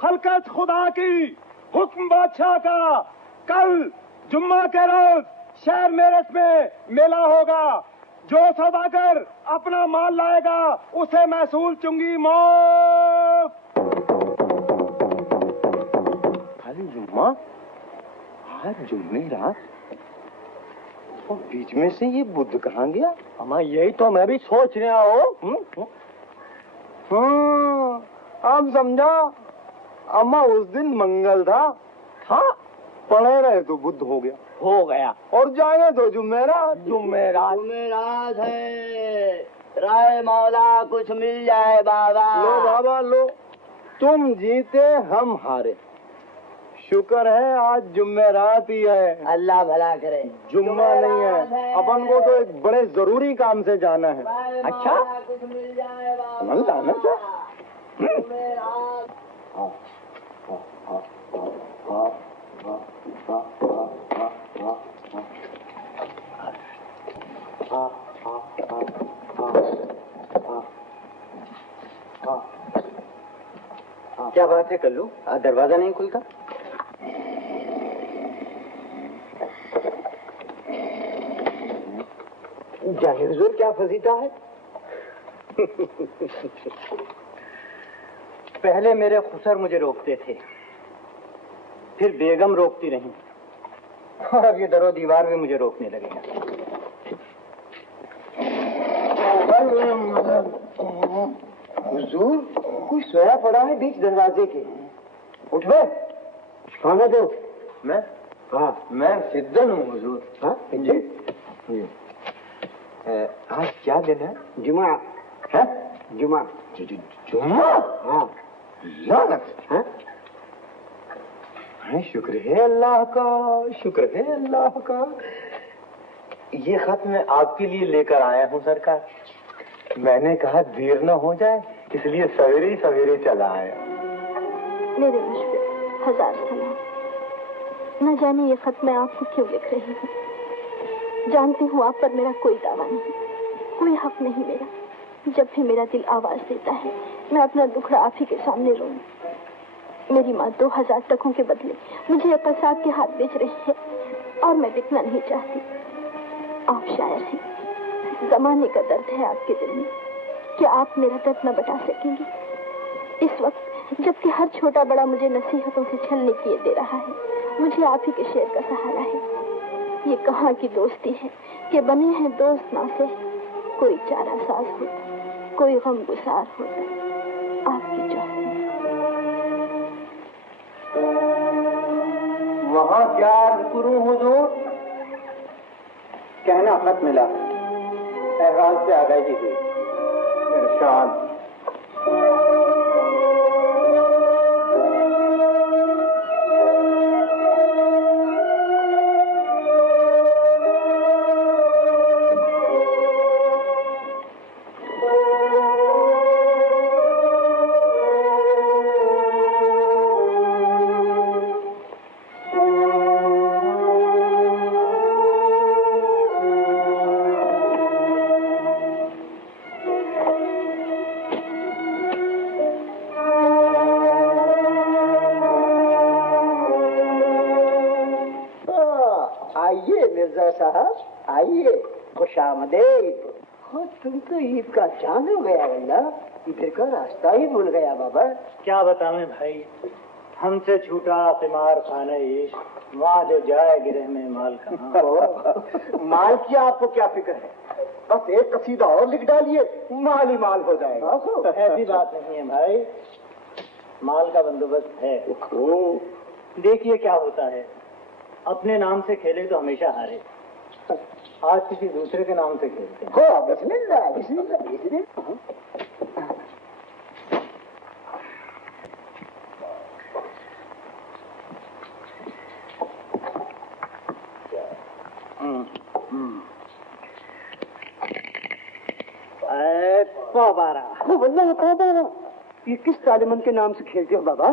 खलकत खुदा की, हुक्म बादशाह का, कल जुम्मा के रोज शहर मेरठ में मेला होगा। जो सौदागर अपना माल लाएगा उसे महसूल चुंगी मौत। खाली जुम्मा, आज जुमेरात, और बीच में से ये बुध कहाँ गया? अम्मा यही तो मैं भी सोच रहा हूँ। अब समझा, अम्मा उस दिन मंगल था, पढ़े रहे तो बुध हो गया, और जाने तो जुमेरात। जुमेरात है, राय मौला कुछ मिल जाए बाबा। लो बाबा लो, तुम जीते हम हारे, शुक्र है आज जुम्मेरात ही है। अल्लाह भला करे। जुम्मा नहीं है, अपन को तो एक बड़े जरूरी काम से जाना है। अच्छा क्या बात है कल्लू, दरवाजा नहीं खुलता? जाहिर हुजूर क्या फजीता है? पहले मेरे खुसर मुझे रोकते थे, फिर बेगम रोकती रही, और अब ये दरो दीवार भी मुझे रोकने लगेगा। हुजूर कोई सोया पड़ा है बीच दरवाजे के। उठ बे, खाना दो। मैं? हाँ मैं सिद्धन हूँ हुजूर। हाँ जी। आज क्या दिन है? जुमा है? जुमा। जुम्मा? हाँ। लानत है? शुक्र है अल्लाह का, शुक्र है अल्लाह का। ये खत मैं आपके लिए लेकर आया हूँ सरकार। मैंने कहा देर न हो जाए, इसलिए सवेरे ही सवेरे चला आया। मेरे मुश्किल हजार सलाम। न जाने ये खत मैं आपको क्यों लिख रही हूँ। जानती हूँ आप पर मेरा कोई दावा नहीं, कोई हक नहीं मेरा। जब भी मेरा दिल आवाज देता है मैं अपना दुखड़ा आप ही के सामने रोऊं। मेरी माँ 2000 टकों के बदले मुझे अकसाद के हाथ बेच रही है और मैं बिकना नहीं चाहती। आप शायर हैं, जमाने का दर्द है आपके दिल में। क्या आप मेरा दर्द न बता सकेंगे? इस वक्त जबकि हर छोटा बड़ा मुझे नसीहतों से छलने किए दे रहा है, मुझे आप ही के शेर का सहारा है। ये कहाँ की दोस्ती है कि बने हैं दोस्त ना से। कोई चारा साज होता, कोई गम गुसार होता, आपकी चाहत में। वहाँ क्या अर्ज करूं हुजूर? कहना खत मिला, एहराज से आगाही हुई। इरशाद। साहब आइए, खुशामदीद। हाँ तुम तो ईद का चांद हो गया वल्ला, इधर का रास्ता ही भूल गया बाबा। क्या बतावें भाई, हमसे छूटा तिमार खाने इश्क, वहाँ जो जाए गिरह में माल कहाँ। माल की आपको क्या फिक्र है, बस एक कसीदा और लिख डालिए, माल ही माल हो जाएगा। ऐसी बात नहीं है भाई, माल का बंदोबस्त है। देखिए क्या होता है, अपने नाम से खेले तो हमेशा हारे, आज किसी दूसरे के नाम से खेलते हैं। हो बिस्मिल्लाह बिस्मिल्लाह बिस्मिल्लाह। ये किस तालिमन के नाम से खेलते हो बाबा?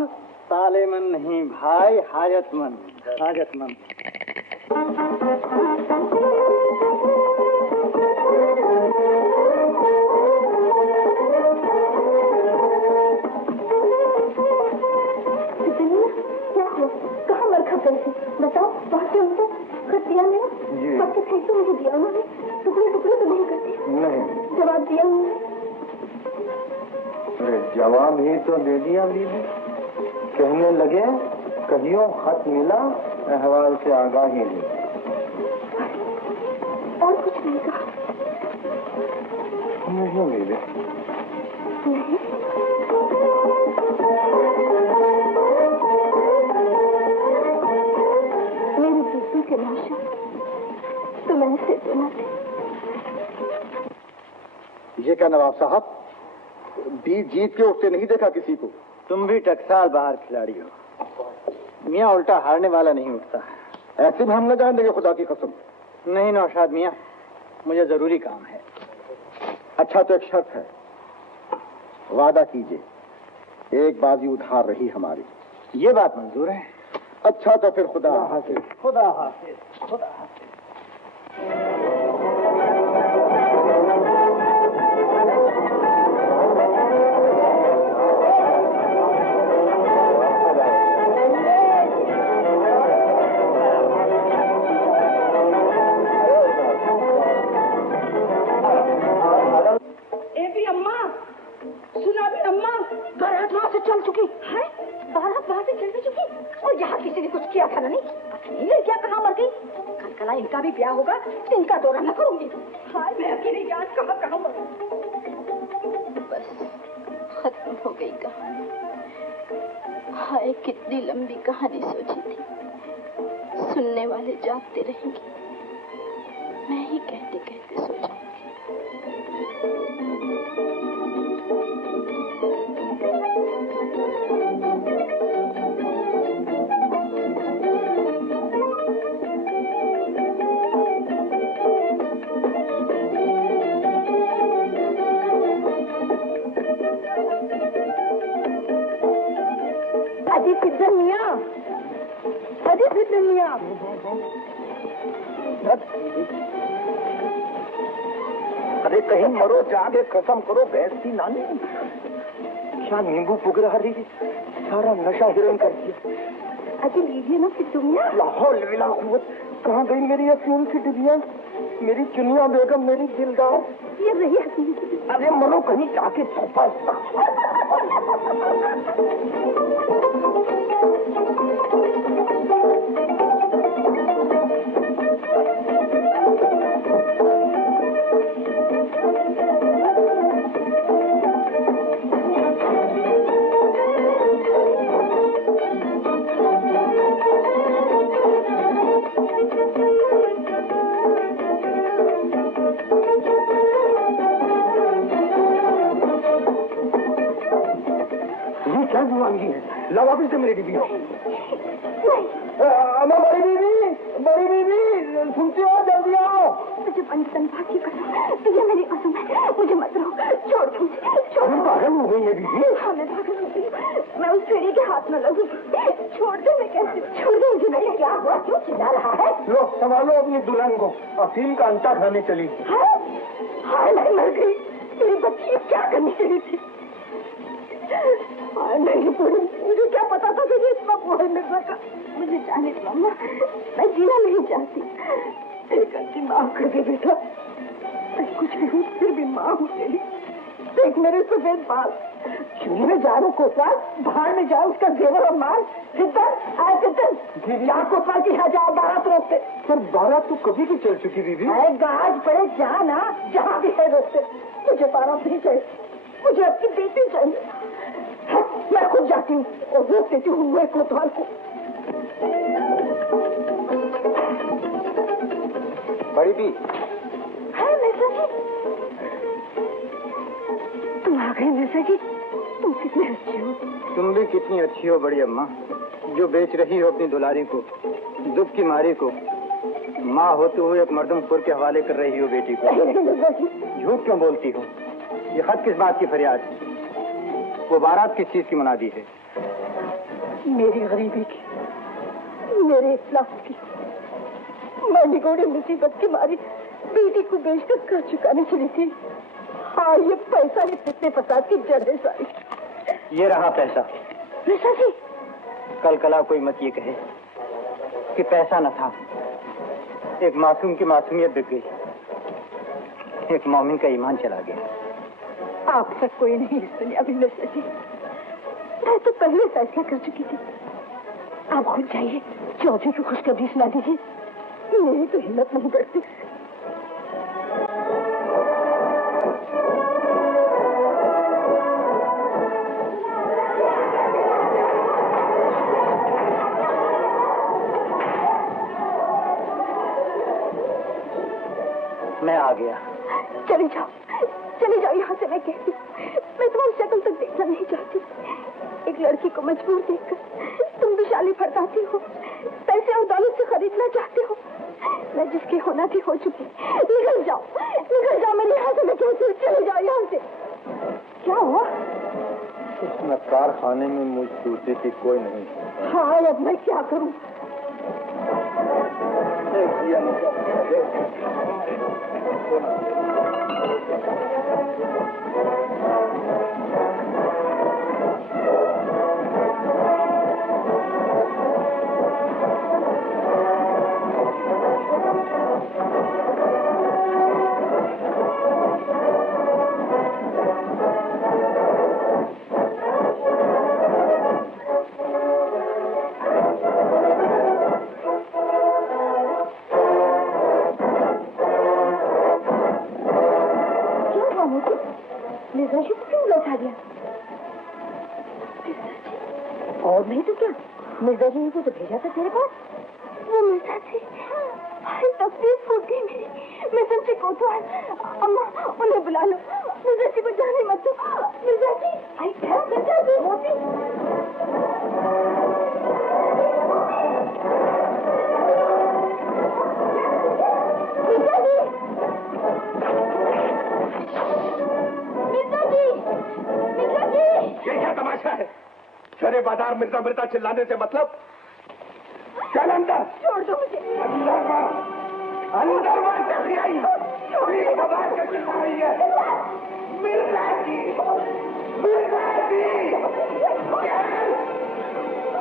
तालेमन नहीं भाई, हाजतमंद, हाजतमंद। क्या हो, कहाँ मरखप गए थे? बताओ, वहाँ से उनसे खत दिया मेरा? खत के फेंक तो मुझे दिया उन्होंने, टुकड़े टुकड़े तो नहीं करते। नहीं, जवाब दिया उन्होंने? अरे जवाब ही तो दे दिया बीबी। कहने लगे कहियो खत मिला, अहवाल से आगाही दी। और कुछ नहीं कहा? नहीं बीबी। नहीं। मेरे दूसरों के नाशा तुम ऐसे तो न थे। ये क्या नवाब साहब, बीच जीत के उठते नहीं देखा किसी को। तुम भी टकसाल बाहर खिलाड़ी हो। मियाँ उल्टा हारने वाला नहीं उठता। ऐसे भी हम न जान देंगे, खुदा की कसम। नहीं नौशाद मियाँ, मुझे जरूरी काम है। अच्छा तो एक शर्त है, वादा कीजिए, एक बाजी उधार रही हमारी। ये बात मंजूर है। अच्छा तो फिर खुदा हाफिज। खुदा हाफिज, खुदा हाफिज। चल चुकी है, बारात वहां से चल भी चुकी, और यहाँ किसी ने कुछ किया था ना? नहीं, अकेले क्या कहाँ मर गई? कल कला इनका भी ब्याह होगा, इनका दौरा न करूंगी। हाय मैं अकेली आज कहाँ कहाँ मरूं। बस खत्म हो गई कहानी। हाय कितनी लंबी कहानी सोची थी, सुनने वाले जागते रहेंगे, मैं ही कहते कहते सो जाऊंगी। अरे कहीं मरो जाके, कसम करो भैंस की नानी। क्या नींबू पुग रहा रही, सारा नशा हिरन कर दिया। अरे लीजिए ना फिर दुनिया। लाहौल विला कुव्वत, कहाँ गई मेरी अफीम की डिबिया, मेरी चुनिया बेगम, मेरी दिलदार। ये रही हसीन। अरे मरो कहीं जाके थोपा। लाओ वापिस से मेरी डिब्बी। बड़ी बीबी सुनती हो, जल्दी आओ। मुझे पंचतन की कसम, ये मेरी कसम है, मुझे मत रहो, छोड़ दो मुझे, छोड़ दो। पागल हो गई है बीबी? हाँ मैं पागल हो गई, मैं उस फेरी के हाथ में लगूंगी। छोड़ दो, मैं कैसे छोड़ दो मुझे? नहीं क्या हुआ, क्यों चिल्ला रहा है? लो संभालो अपनी दुल्हन को, अफीम का अंटा खाने चली। हाय मैं मर गई, तेरी बच्ची क्या करनी चाहिए थी? नहीं मुझे क्या पता था कि इतना बुरा मिर्जा का। मुझे जाने दो अम्मा, मैं जीना नहीं चाहती। एक गलती माफ कर दे बेटा, मैं कुछ भी हूँ फिर भी माँ हूँ तेरी। देख मेरे सफेद बाल, चूल्हे में जानो कोतवाल, बाहर में जाओ उसका जेवर और माल। सिद्धन आए सिद्धन, यहाँ कोतवाल की यहाँ जाओ बारात रोकते। पर बारात तो कभी की चल चुकी बीबी। गाज पड़े जाना, जहाँ भी है रोकते। मुझे बारात नहीं चाहिए, मुझे अपनी बेटी चाहिए। मैं खुद जाती हूँ और रोक देती हूँ मैं कोतवाल को। बड़ी भी है मिर्जा जी, तुम आ गए मिर्जा जी, तुम कितने अच्छे हो। तुम भी कितनी अच्छी हो बड़ी अम्मा, जो बेच रही हो अपनी दुलारी को, दुख की मारी को, माँ होते हुए एक मर्दमखोर के हवाले कर रही हो बेटी को। झूठ क्यों बोलती हो? ये खत किस बात की फरियाद? वो बारात किस चीज की मुनादी है? मेरी गरीबी की, मेरे इफ्लास की। मैं निगोड़ी मुसीबत की मारी बेटी को बेचकर कर चुकाने चली थी। हाँ ये पैसा ये फितने फसाद की जड़ है सारी। ये रहा पैसा। मिर्जा जी, कल कला कोई मत ये कहे कि पैसा न था। एक मासूम की मासूमियत बिक गई, एक मोमिन का ईमान चला गया। आप तक कोई नहीं सुनी अभी मिर्जा जी, मैं तो पहले फैसला कर चुकी थी। आप खुद जाइए, चौधरी को खुशखबरी सुना दीजिए, मेरी तो हिम्मत नहीं बढ़ती। मैं आ गया। चले जाओ यहाँ से, मैं कहती हूँ। मैं तुम्हारी शक्ल तक देखना नहीं चाहती। एक लड़की को मजबूर देखकर तुम विशाली फरताती जमाने में मुझ टूटे की कोई नहीं सुनता। हाँ, अब मैं क्या करूं? और नहीं तो क्या, मिर्जा जी को तो भेजा था तेरे पास। वो मिर्जा जी, भाई तकलीफ फूट गई मेरी। मैं सबसे कोतवाल। अम्मा, उन्हें बुला लो। मिर्जा जी को जाने मत दो। मिर्जा जी, आई क्या मिर्जा जी? मोती मिर्जा जी, मिर्जा जी, मिर्जा जी। ये क्या तमाशा है? शरे बाजार मिर्जा मिर्जा चिल्लाने से मतलब? चल अंदर। छोड़ दो मुझे। अंदर मार चली आई। बाजार के चिल्ला रही है। मिर्जा जी, मिर्जा जी,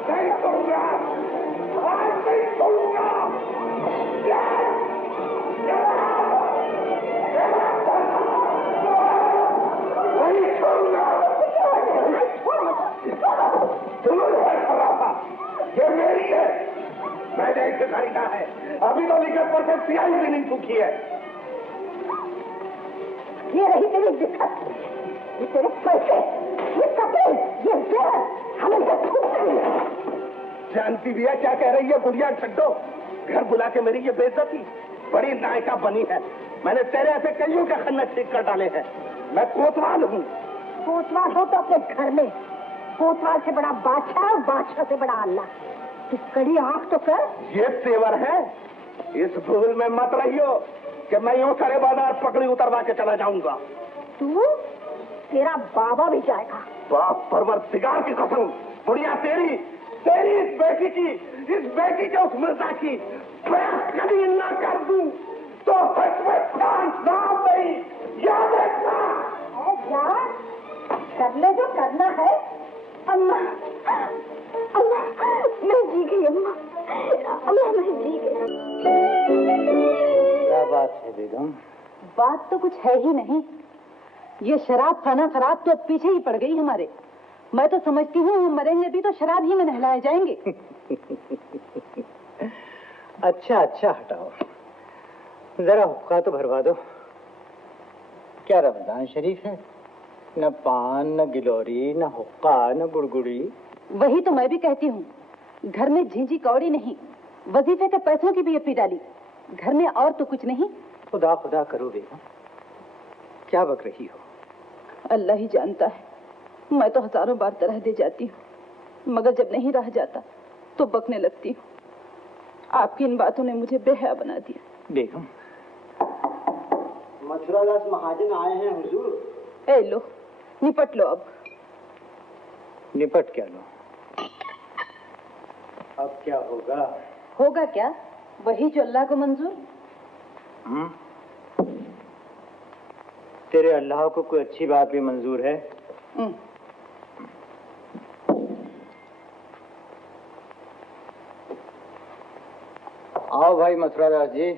नहीं करूंगा, आज नहीं करूंगा। नहीं छोड़ूंगा। ये मेरी है, मैंने इसे खरीदा है। अभी तो लिखत पर से सियाही भी नहीं सूखी है। ये रही तेरी दिक्कत, ये तेरे पैसे, ये कपड़े, ये जेवर, हमें सब छूटते हैं। जानती भी है क्या कह रही है बुढ़िया छड्डो? घर बुला के मेरी ये बेइज्जती, बड़ी नायका बनी है। मैंने तेरे ऐसे कईयों के खन्ने ठीक कर डाले हैं। मैं कोतवाल हूँ। कोतवाल हो तो अपने घर में, कोतवाल से बड़ा बादशाह और बादशाह से बड़ा अल्लाह। तू कड़ी आंख तो कर। ये तेवर है, इस भूल में मत रहियो कि मैं यूं सारे बाजार पकड़ी उतरवा के चला जाऊंगा। तू, तेरा बाबा भी जाएगा। बाप परवरदिगार की कसम, बुढ़िया तेरी इस बेटी की, इस बेटी के उस मिर्जा की मैं कभी न कर दूं तो सचमुच नाम नहीं, याद रखना। यार, कर ले जो करना है। अम्मा, अम्मा, मैं जी गई अम्मा, अम्मा मैं जी गई। क्या बात है बेगम? बात तो कुछ है ही नहीं। ये शराब खाना खराब तो अब पीछे ही पड़ गई हमारे। मैं तो समझती हूँ हम मरेंगे भी तो शराब ही में नहलाए जाएंगे। अच्छा अच्छा हटाओ, जरा हुक्का तो भरवा दो। क्या रमजान शरीफ है? न पान, न गिलोरी, न हुक्का, न गुड़गुड़ी। वही तो मैं भी कहती हूँ। घर में झींझी कौड़ी नहीं, वजीफे के पैसों की भी अपी डाली। घर में और तो कुछ नहीं। खुदा खुदा करो बेगम, क्या बक रही हो? अल्लाह ही जानता है। मैं तो हजारों बार तरह दे जाती हूँ, मगर जब नहीं रह जाता तो बकने लगती हूँ। आपकी इन बातों ने मुझे बेहया बना दिया। बेगम, मथुरादास महाजन आए हैं हुजूर। ए लो, निपट लो। अब निपट क्या लो? अब क्या होगा? होगा क्या? वही जो अल्लाह को मंजूर। तेरे अल्लाह को कोई अच्छी बात भी मंजूर है? आओ भाई मथुरादास जी।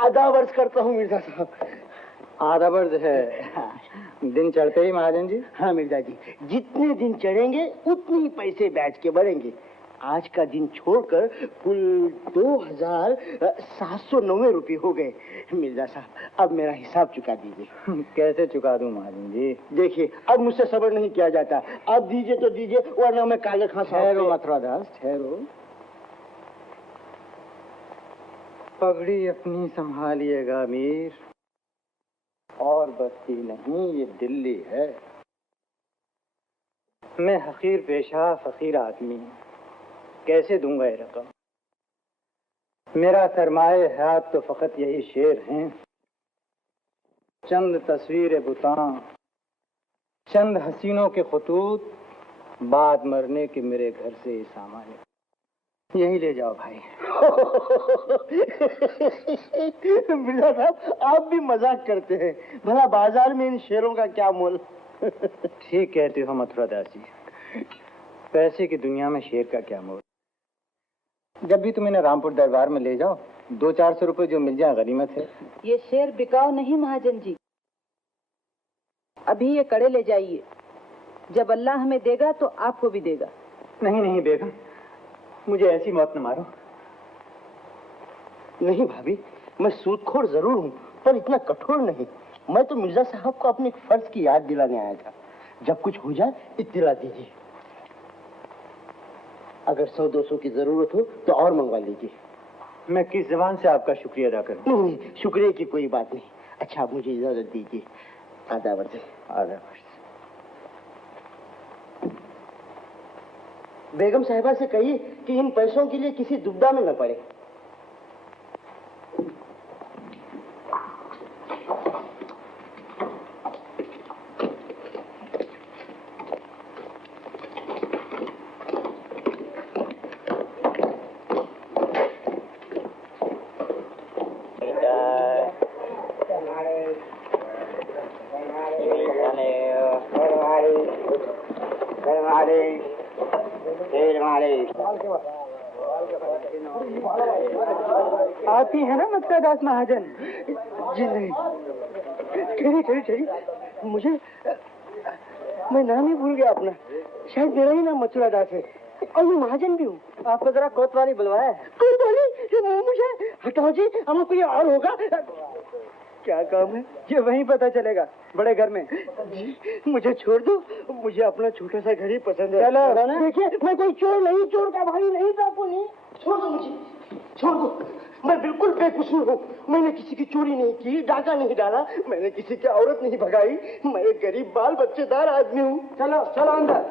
आधा वर्ष करता हूँ मिर्जा साहब। आधा वर्ष है? दिन चढ़ते ही महाजन जी? हाँ मिर्जा जी, जितने दिन चढ़ेंगे उतने ही पैसे बैठ के बढ़ेंगे। आज का दिन छोड़कर कुल 2790 रुपये हो गए। मिर्जा साहब, अब मेरा हिसाब चुका दीजिए। कैसे चुका दूं महाजन जी? देखिए, अब मुझसे सब्र नहीं किया जाता। अब दीजिए तो दीजिए, वरना मैं काले खां साहब। ठहरो मथुरादास, ठहरो। पगड़ी अपनी संभालिएगा अमीर। और बस्ती नहीं, ये दिल्ली है। मैं हकीर पेशा फकीर आदमी हूँ, कैसे दूंगा ये रकम? मेरा सरमाए हयात तो फकत यही शेर हैं। चंद तस्वीरें बुतां, चंद हसीनों के खतूत, बाद मरने के मेरे घर से सामान यही ले जाओ भाई। मिर्जा साहब, आप भी मजाक करते हैं। भला बाजार में इन शेरों का क्या मोल? ठीक कहते हो मथुरा दास जी, पैसे की दुनिया में शेर का क्या मोल। जब भी तुम इन्हें रामपुर दरबार में ले जाओ, 200-400 रुपए जो मिल जाए गनीमत है। ये शेर बिकाऊ नहीं महाजन जी, अभी ये कड़े ले जाइए, जब अल्लाह हमें देगा तो आपको भी देगा। नहीं नहीं बेगम, मुझे ऐसी मौत न मारो। नहीं भाभी, मैं सूदखोर जरूर हूँ, पर इतना कठोर नहीं। मैं तो मिर्जा साहब को अपने फर्ज की याद दिलाने आया था। जब कुछ हो जाए इत्तला दीजिए। अगर 100-200 की जरूरत हो तो और मंगवा लीजिए। मैं किस जबान से आपका शुक्रिया अदा करूं? नहीं, शुक्रिया की कोई बात नहीं। अच्छा, आप मुझे इजाजत दीजिए। आदाब अर्ज़। आदाब। बेगम साहिबा से कहिए कि इन पैसों के लिए किसी दुविधा में न पड़े। आप ही है ना मथुरा दास महाजन? जी नहीं, ठहरी, मुझे मैं नाम ही भूल गया अपना। शायद मेरा ही नाम मथुरा दास है और मैं महाजन भी हूँ। आपको जरा कोतवाली बुलवाया है। कोतवाली? मुझे हटाओ जी, हमें कोई और होगा। क्या काम है? ये वहीं पता चलेगा, बड़े घर में। जी, मुझे छोड़ दो, मुझे अपना छोटा सा घर ही पसंद है। चलो। देखिए, मैं कोई चोर नहीं, चोर का भाई नहीं, डाकू नहीं। छोड़ दो मुझे, छोड़ दो। मैं बिल्कुल बेकसूर हूँ। मैंने किसी की चोरी नहीं की, डाका नहीं डाला, मैंने किसी की औरत नहीं भगाई। मैं एक गरीब बाल बच्चेदार आदमी हूँ। चलो चलो अंदर।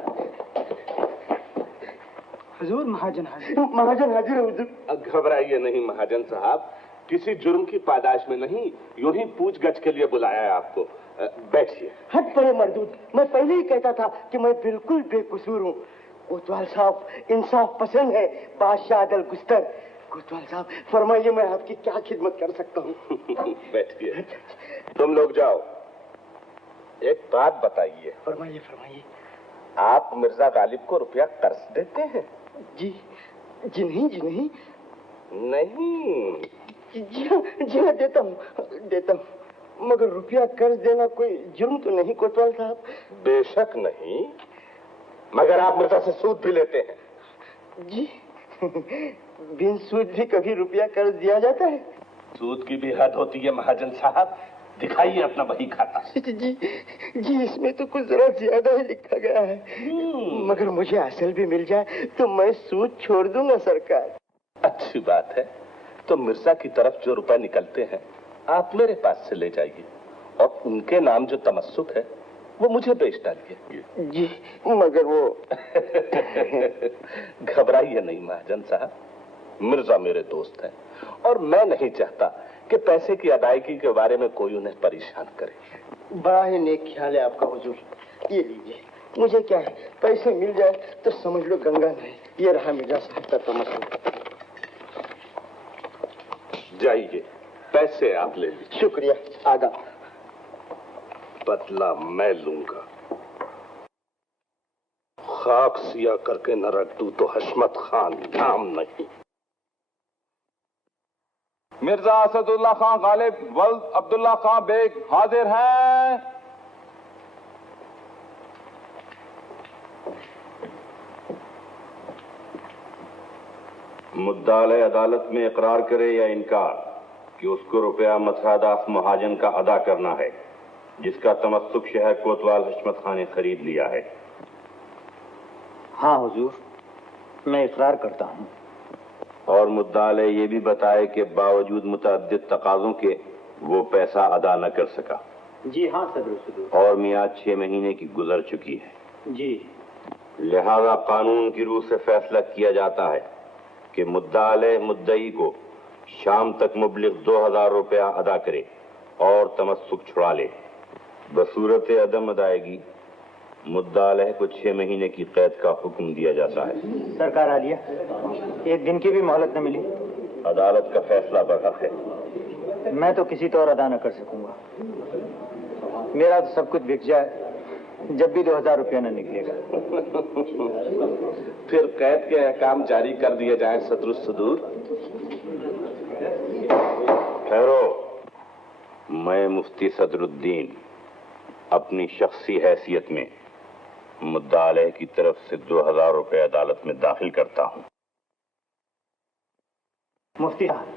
हुजूर महाजन हाजिर। महाजन हाजिर है हुजूर। घबराइए नहीं महाजन साहब, किसी जुर्म की पादाश में नहीं, यूं ही पूछगछ के लिए बुलाया है आपको। बैठिए। हट पड़े मर्दूद, मैं पहले ही कहता था कि मैं बिल्कुल बेकसूर हूँ। कोतवाल साहब इंसाफ पसंद है, बादशाह अदल गुस्तर। कोतवाल साहब फरमाइए, मैं आपकी क्या खिदमत कर सकता हूँ? बैठिए। तुम लोग जाओ, एक बात बताइए। फरमाइए फरमाइए। आप मिर्जा गालिब को रुपया कर्ज देते हैं? जी नहीं। नहीं? जी हाँ, देता हूँ, मगर रुपया कर्ज देना कोई जुर्म तो नहीं कोतवाल साहब? बेशक नहीं, मगर आप मिर्जा से सूद भी लेते हैं। जी बिन सूद भी कभी रुपया कर्ज दिया जाता है? सूद की भी हद होती है महाजन साहब। दिखाइए अपना बही खाता। जी इसमें तो कुछ जरा ज्यादा ही लिखा गया है, मगर मुझे असल भी मिल जाए तो मैं सूद छोड़ दूंगा सरकार। अच्छी बात है, तो मिर्जा की तरफ जो रुपए निकलते हैं आप मेरे पास से ले जाइए, और उनके नाम जो तमस्सुक है वो मुझे बेच डालिए। जी मगर वो घबराइए नहीं महाजन साहब, मिर्जा मेरे दोस्त हैं और मैं नहीं चाहता कि पैसे की अदायगी के बारे में कोई उन्हें परेशान करे। बड़ा ही नेक ख्याल है आपका हुजूर। ये लीजिए, मुझे क्या है, पैसे मिल जाए तो समझ लो गंगा नहीं। ये रहा मिर्जा साहब का तमस्सुक। जाइए, पैसे आप ले लीजिए। शुक्रिया। आदा। बदला मैं लूंगा। खाक सिया करके न रख दूं तो हशमत खान नाम नहीं। मिर्जा असदुल्ला खां गालिब वल्द अब्दुल्ला खां बेग हाजिर हैं। मुद्दाले अदालत में इकरार करे या इनकार कि उसको रुपया मथुरादास महाजन का अदा करना है, जिसका तमस्सुक शहर कोतवाल हशमत खां ने खरीद लिया है। हाँ हुजूर, मैं इकरार करता हूँ। और मुद्दाले ये भी बताए कि बावजूद मुतअद्दिद तकाज़ों के वो पैसा अदा न कर सका। जी हाँ सदर। और मियाद 6 महीने की गुजर चुकी है। जी। लिहाजा कानून की रूह से फैसला किया जाता है कि मुद्दाले मुद्दई को शाम तक मुबलिग 2000 रुपया अदा करे, और तमस्सुक छुड़ा ले। बसूरत अदम अदायगी मुद्दा अलैह को 6 महीने की कैद का हुक्म दिया जाता है। सरकार आलिया, एक दिन की भी मोहलत न मिली। अदालत का फैसला बरहक है। मैं तो किसी तौर अदा न कर सकूंगा। मेरा तो सब कुछ बिक जाए, जब भी 2000 रुपया न निकलेगा। फिर कैद के अहकाम जारी कर दिए जाए सदरुस्तदूर। ठहरो, मैं मुफ्ती सदरुद्दीन अपनी शख्सी हैसियत में मुद्दा अलैह की तरफ से 2000 रुपये अदालत में दाखिल करता हूं। मुफ्ती साहब,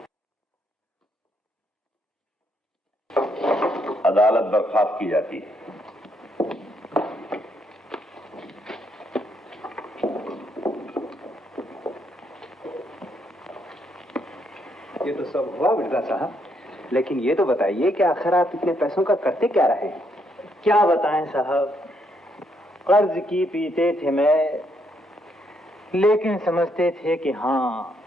अदालत बर्खास्त की जाती है। ये तो सब हुआ मिर्जा साहब, लेकिन ये तो बताइए कि आखिर आप इतने पैसों का करते क्या रहे? क्या बताएं साहब, कर्ज की पीते थे मैं, लेकिन समझते थे कि हाँ,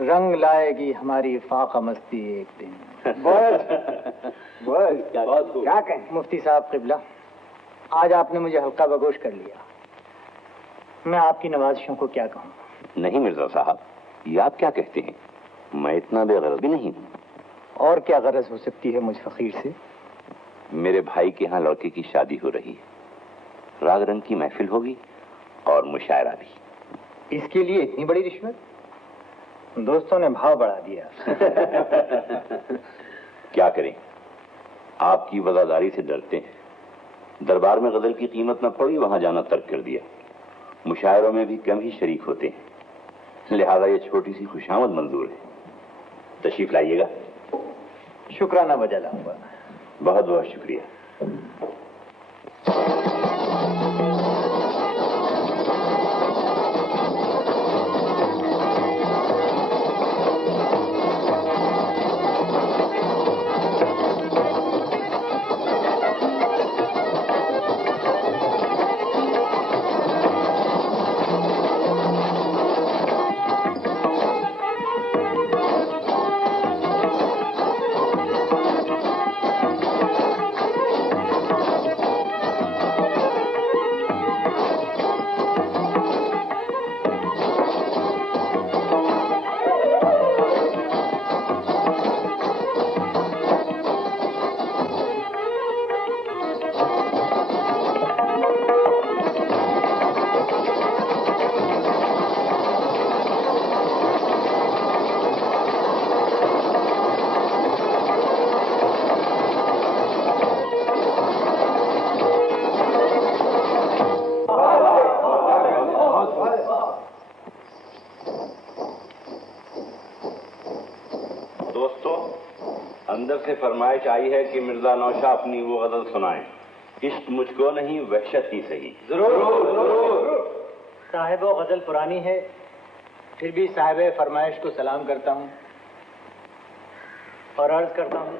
रंग लाएगी हमारी फाका मस्ती एक दिन। बस क्या कहें? मुफ्ती साहब क़िबला, आज आपने मुझे हल्का बगोश कर लिया। मैं आपकी नवाजिशों को क्या कहूँ? नहीं मिर्जा साहब, ये आप क्या कहते हैं? मैं इतना बेगरज भी नहीं हूँ। और क्या गरज हो सकती है मुझ फकीर से? मेरे भाई के यहाँ लड़के की शादी हो रही है। राग रंग की महफिल होगी और मुशायरा भी। इसके लिए इतनी बड़ी रिश्वत? दोस्तों ने भाव बढ़ा दिया। क्या करें, आपकी वफादारी से डरते हैं। दरबार में गजल की कीमत न पड़ी, वहां जाना तर्क कर दिया। मुशायरों में भी कम ही शरीक होते हैं, लिहाजा ये छोटी सी खुशामद मंजूर है। तशरीफ लाइएगा। शुक्राना बजा लाऊंगा। बहुत बहुत शुक्रिया। फरमाइश आई है कि मिर्जा नौशा अपनी वो गजल सुनाएं। इश्क मुझको नहीं, वहशत ही सही। जरूर। साहिब वो गजल पुरानी है, फिर भी साहिब फरमाइश को सलाम करता हूँ और अर्ज करता हूँ।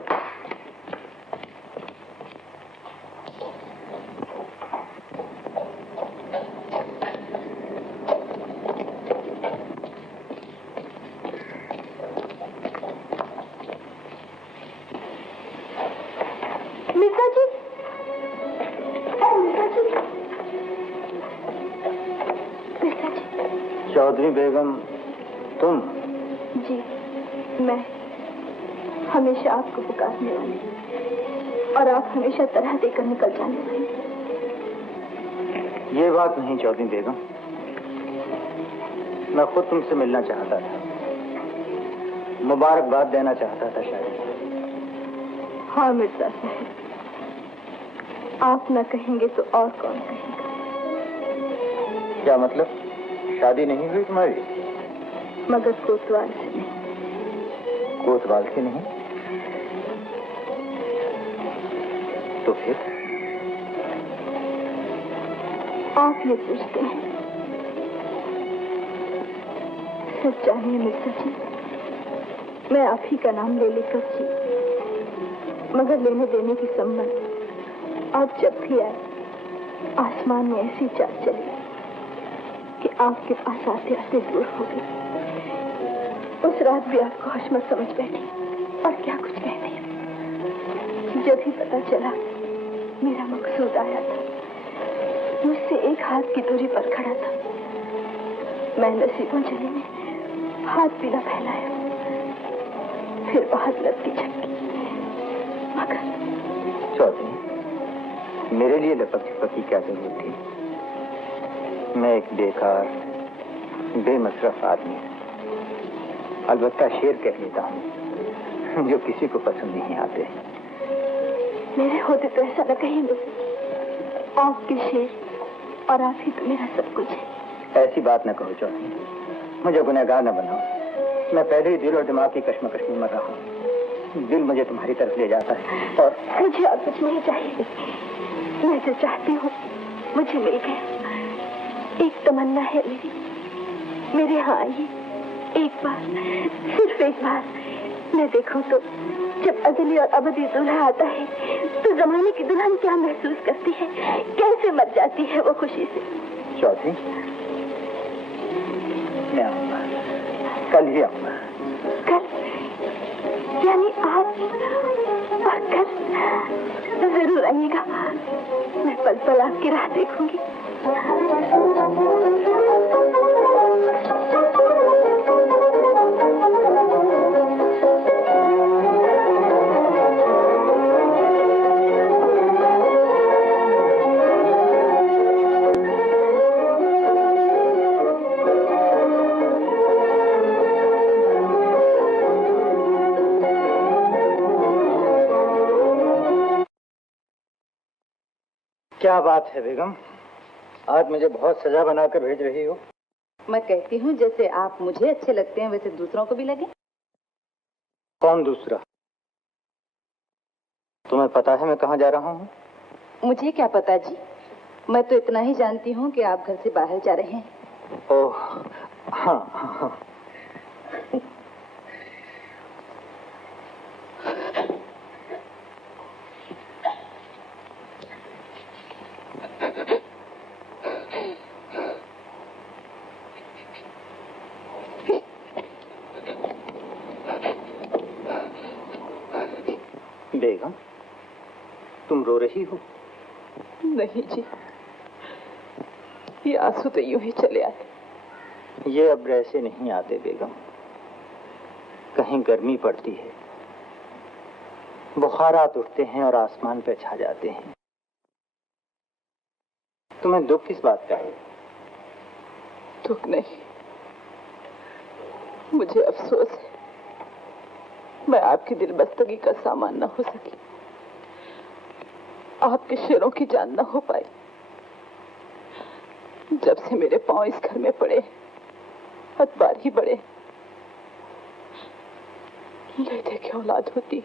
चौधरी बेगम, तुम? जी, मैं हमेशा आपको पुकारने वाली और आप हमेशा तरह देकर निकल जाने वाली। ये बात नहीं चौधरी बेगम, मैं खुद तुमसे मिलना चाहता था, मुबारकबाद देना चाहता था शायद। हाँ मिर्जा साहब, आप न कहेंगे तो और कौन कहेगा? क्या मतलब? शादी नहीं हुई तुम्हारी? मगर कोतवाल से नहीं। कोतवाल से नहीं? तो फिर? आप ये पूछते हैं। सच जानिए मिर्जा जी, मैं आप ही का नाम ले लेकर जी, मगर लेने देने की संबंध आप जब भी आए, आसमान में ऐसी चाल चली कि आपके पास आते आते दूर हो गई। उस रात भी आपको हशमत समझ बैठी और क्या कुछ कहते हैं। जब ही पता चला मेरा मकसूद आया था, मुझसे एक हाथ की दूरी पर खड़ा था। मैं नसीबों जले में हाथ भी न फैलाया, फिर बहुत लपकी झपकी, मगर चौधरी, मेरे लिए लपक झपक की क्या जरूरत थी? मैं एक बेकार बेमसरफ आदमी, अलबत्ता शेर कह लेता हूँ जो किसी को पसंद नहीं आते। मेरे होते तो ऐसा न कहीं मुझे, आपके शेर और आप ही तो मेरा सब कुछ है। ऐसी बात न कहो चौधरी, मुझे गुनहगार न बनाओ। मैं पहले ही दिल और दिमाग की कश्मकश में मर रहा हूँ। दिल मुझे तुम्हारी तरफ ले जाता है और मुझे और कुछ नहीं चाहिए। मैं जो चाहती हूँ मुझे मिल गया। एक तमन्ना है मेरे यहाँ आइए एक बार, सिर्फ एक बार। मैं देखूं तो जब अजली और अबदी दूल्हा आता है तो जमाने की दुल्हन क्या महसूस करती है, कैसे मर जाती है वो खुशी से। चौधरी, मैं आऊंगा, कल ही आऊंगा। कल? यानी आज? कल जरूर आइएगा। मैं पल पल आपकी राह देखूंगी। क्या बात है बेगम, आज मुझे बहुत सजा बनाकर भेज रही हो। मैं कहती हूँ जैसे आप मुझे अच्छे लगते हैं वैसे दूसरों को भी लगे। कौन दूसरा? तुम्हें पता है मैं कहाँ जा रहा हूँ? मुझे क्या पता जी, मैं तो इतना ही जानती हूँ कि आप घर से बाहर जा रहे हैं। ओह हाँ। बेगम, तुम रो रही हो? नहीं जी, ये आंसू तो यूं ही चले आते। ये अब ऐसे नहीं आते बेगम। कहीं गर्मी पड़ती है, बुखारात उठते हैं और आसमान पे छा जाते हैं। तुम्हें दुख किस बात का है? दुख नहीं, मुझे अफसोस है मैं आपकी दिलबस्तगी का सामान न हो सकी, आपके शेरों की जान न हो पाई। जब से मेरे पांव इस घर में पड़े अतबार ही बड़े। लेते की औलाद होती,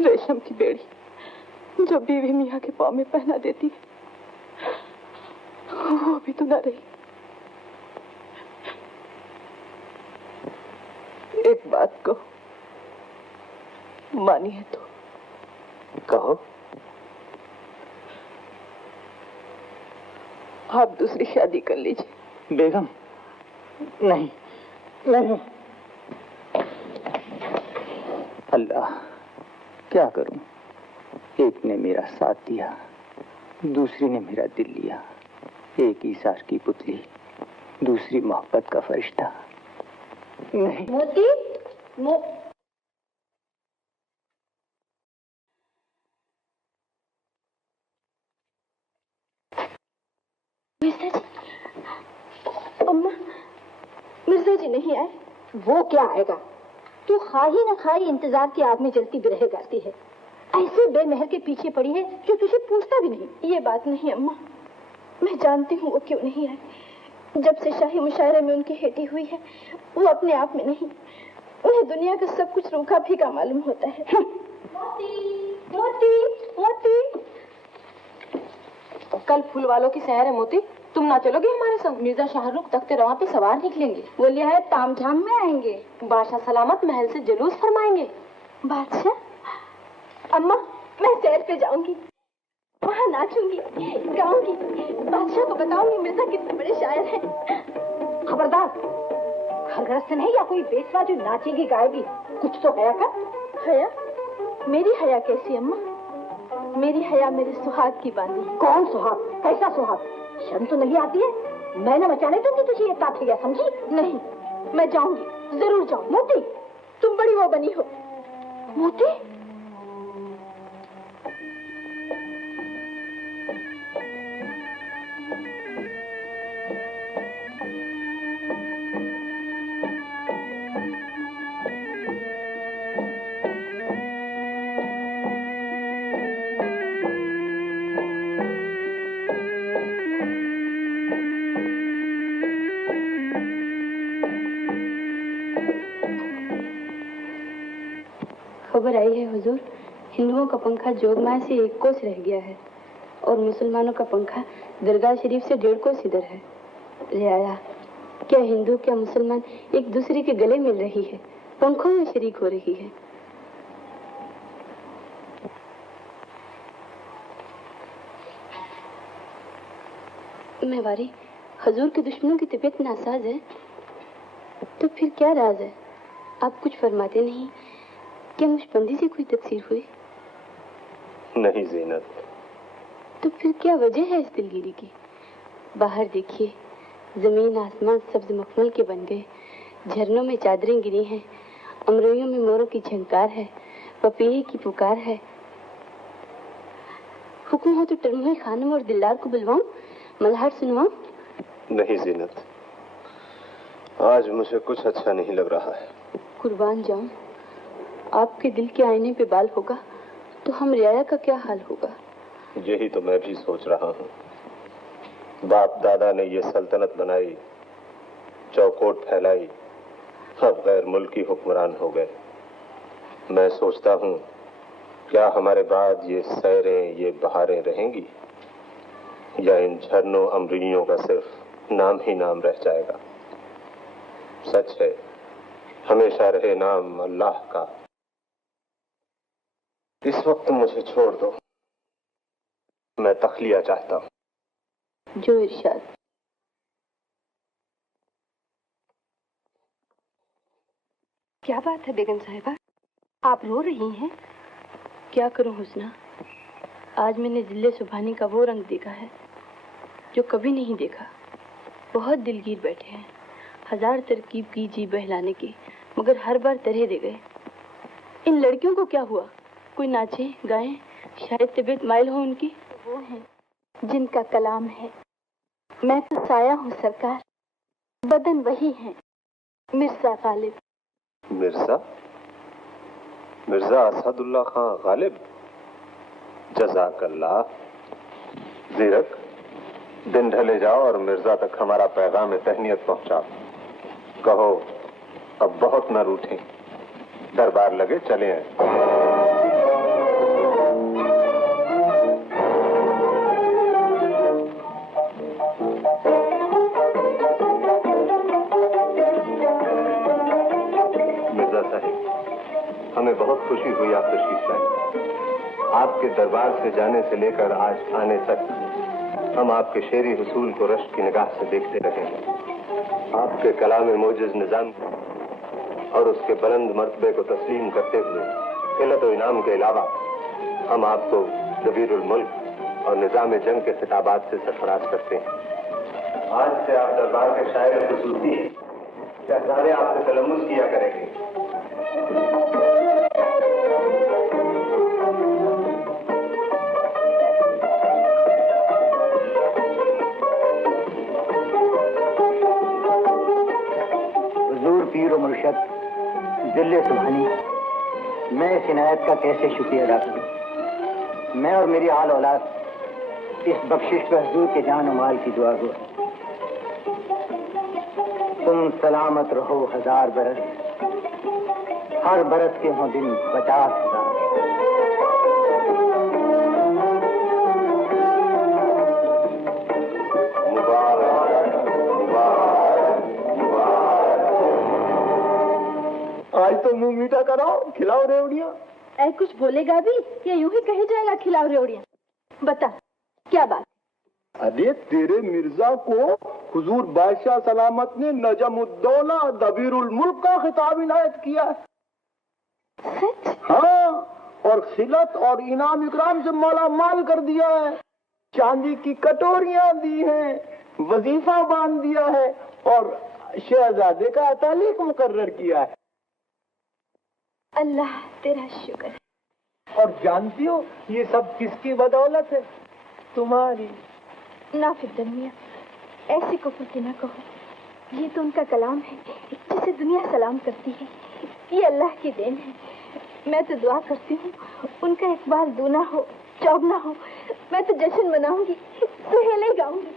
रेशम की बेड़ी जो बीवी मियाँ के पांव में पहना देती है, वो भी तो न रही। एक बात को मानिए तो। कहो। आप दूसरी शादी कर लीजिए। बेगम, नहीं नहीं। अल्लाह, क्या करूं? एक ने मेरा साथ दिया, दूसरी ने मेरा दिल लिया। एक ईसार की पुतली, दूसरी मोहब्बत का फरिश्ता। नहीं। मोती, मिर्जा जी, अम्मा, मिर्जा जी नहीं आए। वो क्या आएगा? तू खाही न खाही इंतजार की आग में जलती भी रह जाती है। ऐसे बेमहर के पीछे पड़ी है जो तुझे पूछता भी नहीं। ये बात नहीं अम्मा, मैं जानती हूँ वो क्यों नहीं आए। जब से शाही मुशायरे में उनकी हेटी हुई है, वो अपने आप में नहीं, उन्हें दुनिया का सब कुछ रूखा फीका मालूम होता है। मोती, मोती, मोती। कल फूल वालों की सैर है मोती, तुम ना चलोगे हमारे संग? मिर्जा शाहरुख तख्ते रवा पे सवार निकलेंगे। वो लिहाज तामझाम में आएंगे। बादशाह सलामत महल से जुलूस फरमाएंगे। बादशाह? अम्मा, मैं सैर पे जाऊंगी, वहाँ नाचूंगी, गाऊंगी, बादशाह को बताऊंगी मिर्जा कितने बड़े शायर हैं। खबरदार, घर गृहस्थ नहीं या कोई बेसवा जो नाचेगी गाएगी, कुछ तो हया कर। हया? मेरी हया कैसी अम्मा? मेरी हया मेरे सुहाग की बांधी। कौन सुहाग? कैसा सुहाग? शर्म तो नहीं आती है? मैं न बचाने दूंगी तुझे ये ताप गया, समझी? नहीं, मैं जाऊंगी, जरूर जाऊं। मोती, तुम बड़ी वो बनी हो। मोती, खबर आई है हुजूर, हिंदुओं का पंखा जोगमाया से 1 कोस रह गया है और मुसलमानों का पंखा दरगाह शरीफ से 1.5 कोस इधर है। रियाया, क्या हिंदू क्या मुसलमान एक दूसरे के गले मिल रही है, पंखों में शरीक हो रही है। मेवारी, हुजूर के दुश्मनों की तबीयत नासाज है, तो फिर क्या राज है? आप कुछ फरमाते नहीं। क्या मुशबंदी से कोई तकसीर हुई? नहीं ज़ीनत। तो फिर क्या वजह है इस दिलगिरी की? बाहर देखिए, जमीन आसमान सब्ज मखमल के बन गए, झरनों में चादरें गिरी हैं, अमरोइयों में मोरों की झंकार है, पपीहे की पुकार है। हुक्म हो तो टरमुई खानम और दिलदार को बुलवाऊं, मल्हार सुनवाऊं? नहीं ज़ीनत, आज मुझे कुछ अच्छा नहीं लग रहा है। कुर्बान जाऊं, आपके दिल के आईने पे बाल होगा तो हम रियाया का क्या हाल होगा? यही तो मैं भी सोच रहा हूँ। बाप दादा ने ये सल्तनत बनाई, चौकोट फैलाई, अब गैर मुल्की हुक्मरान हो गए। मैं सोचता हूँ, क्या हमारे बाद ये सैरें, ये बहारें रहेंगी या इन झरनों अमरियों का सिर्फ नाम ही नाम रह जाएगा? सच है, हमेशा रहे नाम अल्लाह का। इस वक्त मुझे छोड़ दो, मैं तखलिया चाहता हूँ। जो इरशाद। क्या बात है बेगम साहिबा, आप रो रही हैं? क्या करूं हुस्ना, आज मैंने जिले सुभानी का वो रंग देखा है जो कभी नहीं देखा। बहुत दिलगीर बैठे हैं, 1000 तरकीब की जी बहलाने की, मगर हर बार तरह दे गए। इन लड़कियों को क्या हुआ? कोई नाचे गाएं, शायद तबीयत माइल हो उनकी। वो हैं जिनका कलाम है। मैं तो साया हूँ सरकार, बदन वही है मिर्जा गालिब। मिर्जा? मिर्जा असदुल्ला खां गालिब? जज़ाकल्लाह। ज़ीरक, दिन ढले जाओ और मिर्जा तक हमारा पैगाम तहनीयत पहुंचाओ। कहो अब बहुत न रूठें, दरबार लगे चले आए। हमें बहुत खुशी हुई आप तशरीफ लाए। आपके दरबार से जाने से लेकर आज आने तक हम आपके शेरी हुसूल को रश्क की निगाह से देखते रहे हैं। आपके कलाम मोजिज़ निज़ाम और उसके बुलंद मर्तबे को तस्लीम करते हुए खिलत व इनाम के अलावा हम आपको ज़बीरुल मुल्क और निज़ाम जंग के खिताबात से सरफराज करते हैं। आज से आप दरबार के शायर खुसूसी हैं, शहज़ादे आपसे तलम्मुस किया करेंगे। हुजूर पीर मुर्शद जिले सुभानी, मैं इस इनायत का कैसे शुक्रिया अदा करूं। मैं और मेरी आल औलाद इस बख्शिश पर हुजूर के जान और माल की दुआ गो। तुम सलामत रहो 1000 बरस, हर बरस के हों दिन 50,000। आज तो मुंह मीठा कराओ, खिलाओ रेवड़ियाँ। ऐ कुछ बोलेगा भी या यूं ही कही जाएगा खिलाओ रेवड़ियाँ? बता क्या बात? अरे तेरे मिर्जा को हुजूर बादशाह सलामत ने नजमुद्दौला दबीरुल मुल्क का खिताब इनायत किया है। हाँ, और खिलत और इनाम इकराम से माला माल कर दिया है। चांदी की कटोरियां दी हैं, वजीफा बांध दिया है और शहजादे का तालीक मुकर्रर किया है। अल्लाह तेरा शुक्र है। और जानती हो ये सब किसकी बदौलत है? तुम्हारी। ना फिर मियां, ऐसी कुफर न कहो। ये तो उनका कलाम है जिसे दुनिया सलाम करती है। ये अल्लाह की देन है। मैं तो दुआ करती हूँ उनका इकबाल दूना हो, चौगना हो। मैं तो जश्न मनाऊंगी, सुहेले गाऊंगी।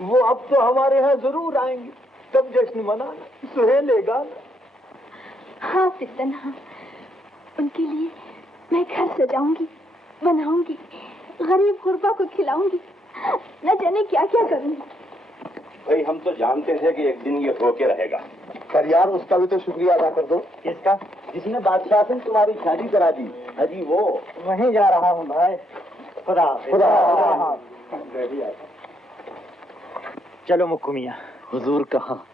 वो अब तो हमारे यहाँ जरूर आएंगे, तब जश्न मनाना, सुहेले गाना। हाँ फितन, हाँ। उनके लिए मैं घर सजाऊंगी, बनाऊंगी, गरीब गुरबा को खिलाऊंगी, न जाने क्या क्या करूंगी। भाई हम तो जानते थे कि एक दिन ये होके रहेगा, पर यार उसका भी तो शुक्रिया अदा कर दो। किसका? जिसने बादशाह से तुम्हारी शादी करा दी। अजी वो वहीं जा रहा हूँ भाई। खुदा खुदा। चलो मुक्कू मियां। हुजूर कहाँ?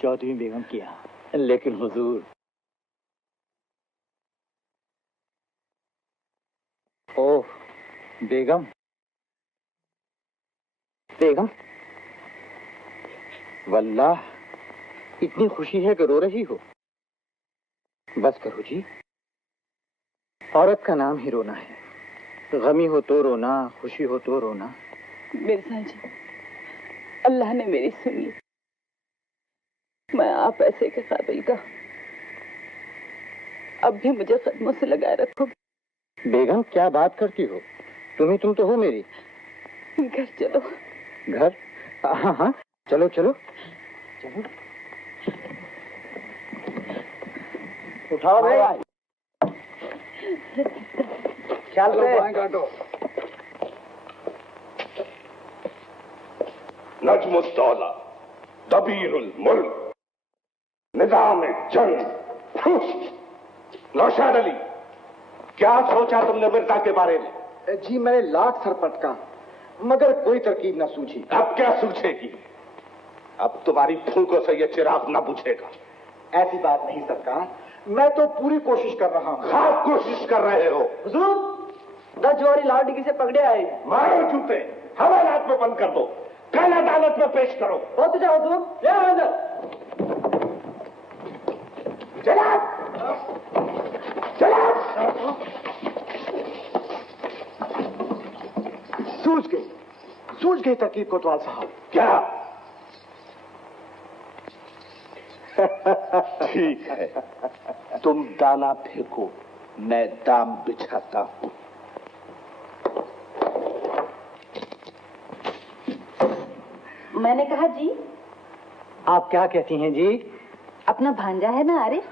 चौधरी बेगम की यहाँ। लेकिन हुजूर। ओह बेगम, बेगम, वल्लाह इतनी खुशी है कि रो रही हो। बस करो जी, औरत का नाम ही रोना है। गमी हो तो रोना, खुशी हो तो रोना। मिर्जा जी, अल्लाह ने मेरी सुनी। मैं आप ऐसे के काबिल का, अब भी मुझे कदमों से लगाए रखोगे। बेगम क्या बात करती हो? तुम तो हो मेरी। घर चलो। घर? हाँ हाँ चलो चलो चलो। उठाओ भाई। चल पे काटो। नजमुद्दौला, दबीरुल मुल्क, निजाम जंग। नौशाद अली, क्या सोचा तुमने मिर्जा के बारे में? जी मैंने लाख सर पटका, मगर कोई तरकीब न सूझी। अब क्या सूझेगी? अब तुम्हारी फूंकों से ये चिराग न बुझेगा। ऐसी बात नहीं सरकार, मैं तो पूरी कोशिश कर रहा हूँ। खास कोशिश कर रहे हो। हुजूर, 10 जोड़ी लाल डिग्गी से पकड़े आए। मारो जूते, हवालात में बंद कर दो, कल अदालत में पेश करो। हो तो जाओ हुजूर, ले आओ अंदर। जनाब, जनाब। सूझ गई तरकीब कोतवाल साहब। क्या? ठीक है, तुम दाना फेंको, मैं दाम बिछाता हूं। मैंने कहा जी। आप क्या कहती हैं जी? अपना भांजा है ना आरिफ,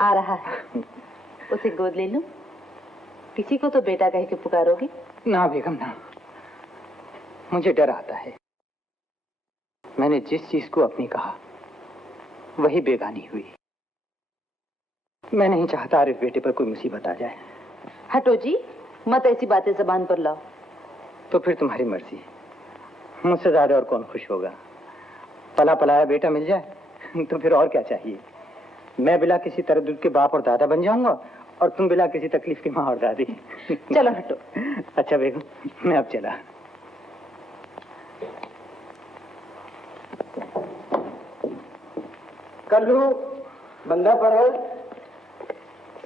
आ रहा है, उसे गोद ले लूं? किसी को तो बेटा कह के पुकारोगे? ना बेगम ना, मुझे डर आता है। मैंने जिस चीज को अपनी कहा वही बेगानी हुई। मैं नहीं चाहता आरिफ बेटे पर कोई मुसीबत आ जाए। हटो जी, मत ऐसी बातें जबान पर लाओ। तो फिर तुम्हारी मर्जी, मुझसे ज्यादा और कौन खुश होगा? पला पलाया बेटा मिल जाए तो फिर और क्या चाहिए? मैं बिला किसी तरद्दुद के बाप और दादा बन जाऊंगा और तुम बिला किसी तकलीफ की माँ और दादी। चलो हटो। अच्छा बेगम, मैं अब चला। कल्लू, बंदा परवल।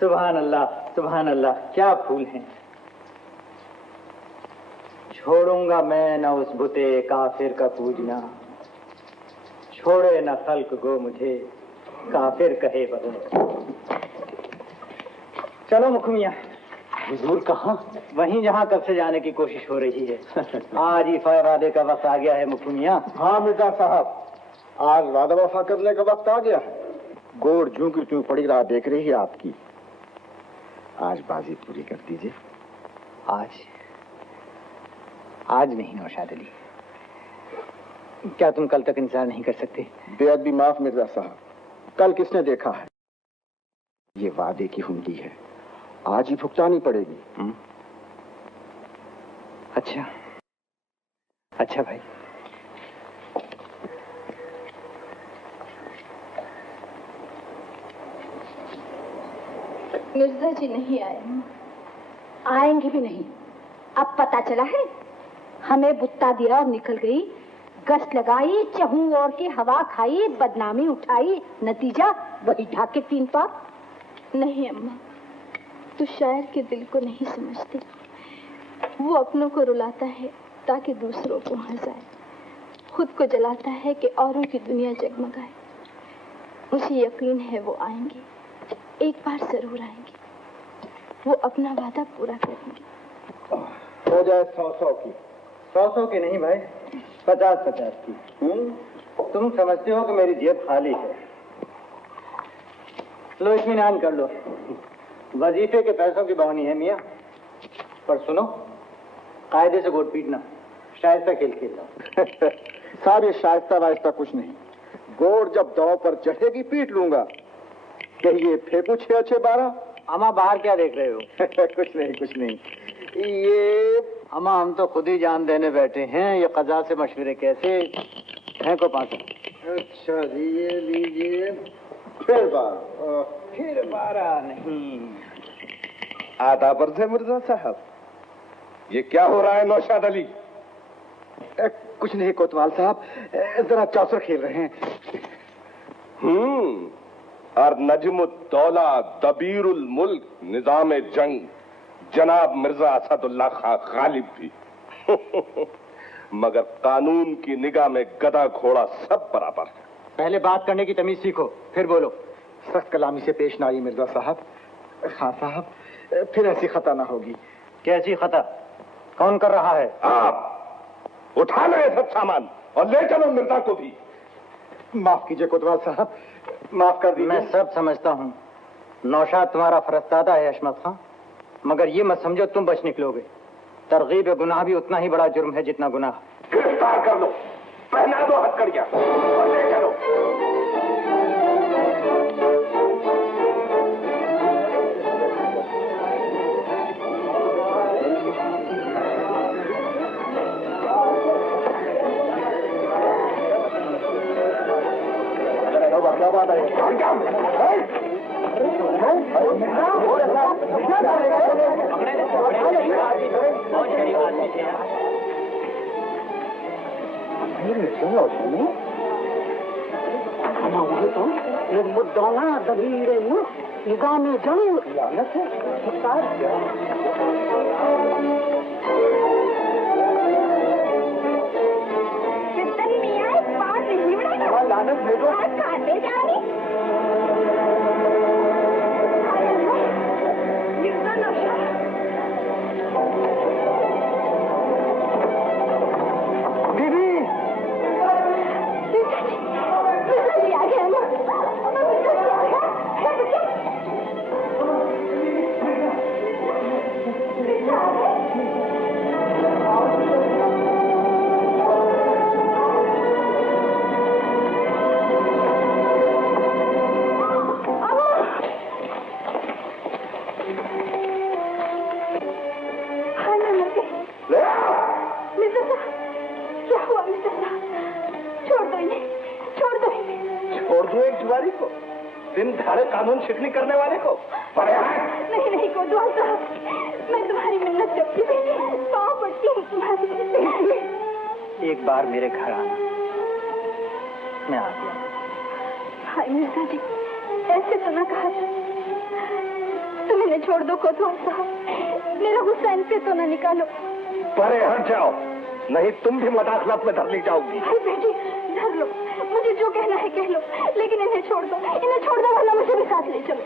सुभान अल्लाह, सुभान अल्लाह, क्या फूल हैं। छोड़ूंगा मैं न उस बुते काफिर का पूजना, छोड़े न खल्क गो मुझे काफिर कहे बदन। चलो मुखू मियां। हुजूर कहाँ? वहीं जहाँ कब से जाने की कोशिश हो रही है। आज ही वादे का वक्त आ गया है मुखू मियां। हाँ मिर्जा साहब, आज वादा वफा करने का वक्त आ गया है। गोड़ जूं की त्यों पड़ी राह देख रही है आपकी। आज बाजी पूरी कर दीजिए। आज नहीं नौशाद अली, क्या तुम कल तक इंतजार नहीं कर सकते? बेअदबी माफ मिर्जा साहब, कल किसने देखा है? ये वादे की हुंडी है, आज ही भुगतानी पड़ेगी। अच्छा अच्छा भाई। मिर्जा जी नहीं आए। आएंगे भी नहीं। अब पता चला है, हमें बुत्ता दिया और निकल गई, गश्त लगाई, चहू और की हवा खाई, बदनामी उठाई, नतीजा वही ढाक के 3 पाप। नहीं अम्मा, तू शायर के दिल को नहीं समझती। वो अपनों को रुलाता है ताकि दूसरों को हंसाए, खुद को जलाता है कि औरों की दुनिया जगमगाए। मुझे यकीन है वो आएंगे, एक बार जरूर आएंगे। वो अपना वादा पूरा करेंगे। हो जाए 100-100 की। 100 की नहीं भाई, 50-50 की। तुम समझते हो कि मेरी जेब खाली है। लो इत्मीनान कर लो, वजीफे के पैसों की बहानी है मियाँ। पर सुनो, कायदे से गोट पीटना, शाइस्ता खेल खेलना। साहब ये शाइस्ता वाइस्ता कुछ नहीं, गोड़ जब दौ पर चढ़ेगी पीट लूंगा। कहिए फेंकू 6-6-12। अम्मा बाहर क्या देख रहे हो? कुछ नहीं कुछ नहीं। ये अम्मा हम तो खुद ही जान देने बैठे हैं, ये कज़ा से मशवरे कैसे हैं को पास। अच्छा जी, ये लीजिए। फिर 12 नहीं। आदाब अर्ज़ है मिर्जा साहब, ये क्या हो रहा है नौशाद अली? कुछ नहीं कोतवाल साहब, जरा चौसर खेल रहे हैं। और नजमुद्दौला दबीरुल मुल्क निजाम जंग जनाब मिर्जा असदुल्ला खां गालिब भी। मगर कानून की निगाह में गधा घोड़ा सब बराबर है। पहले बात करने की तमीज सीखो, फिर बोलो। सख्त कलामी से पेश ना आई मिर्जा साहब। खां साहब, फिर ऐसी खता ना होगी। कैसी खता? कौन कर रहा है? आप उठा लो ये सब सामान और ले चलो मिर्जा को भी। माफ कीजिए कोतवाल साहब, माफ कर दीजिए। मैं सब समझता हूँ, नौशाद तुम्हारा फरस्तादा है हशमत खां, मगर ये मत समझो तुम बच निकलोगे। तरगीब गुनाह भी उतना ही बड़ा जुर्म है जितना गुनाह। गिरफ्तार कर लो, पहना दो हथकड़ियां और ले चलो। क्या बात है? मुद्दौला दबीरे मुल्क निगाम जंग। लानत भेजो। खाते जा रही दिन दहाड़े कानून शिकनी करने वाले को पड़े हैं। नहीं नहीं कोतवाल साहब, मैं तुम्हारी मिन्नत करती हूँ, पाँव पड़ती हूँ तुम्हारी। एक बार मेरे घर आना, मैं आ गया। हाय मिर्जा जी, ऐसे तो ना कहा। तुम इन्हें छोड़ दो कोतवाल साहब, मेरा गुस्सा इन पे तो ना निकालो। परे हट जाओ, नहीं तुम भी मदाखलत में धर ली जाओगी। हाय बेटी, धर लो, मुझे जो कहना है कह लो, लेकिन इन्हें छोड़ दो, वरना मुझे भी साथ ले चलो।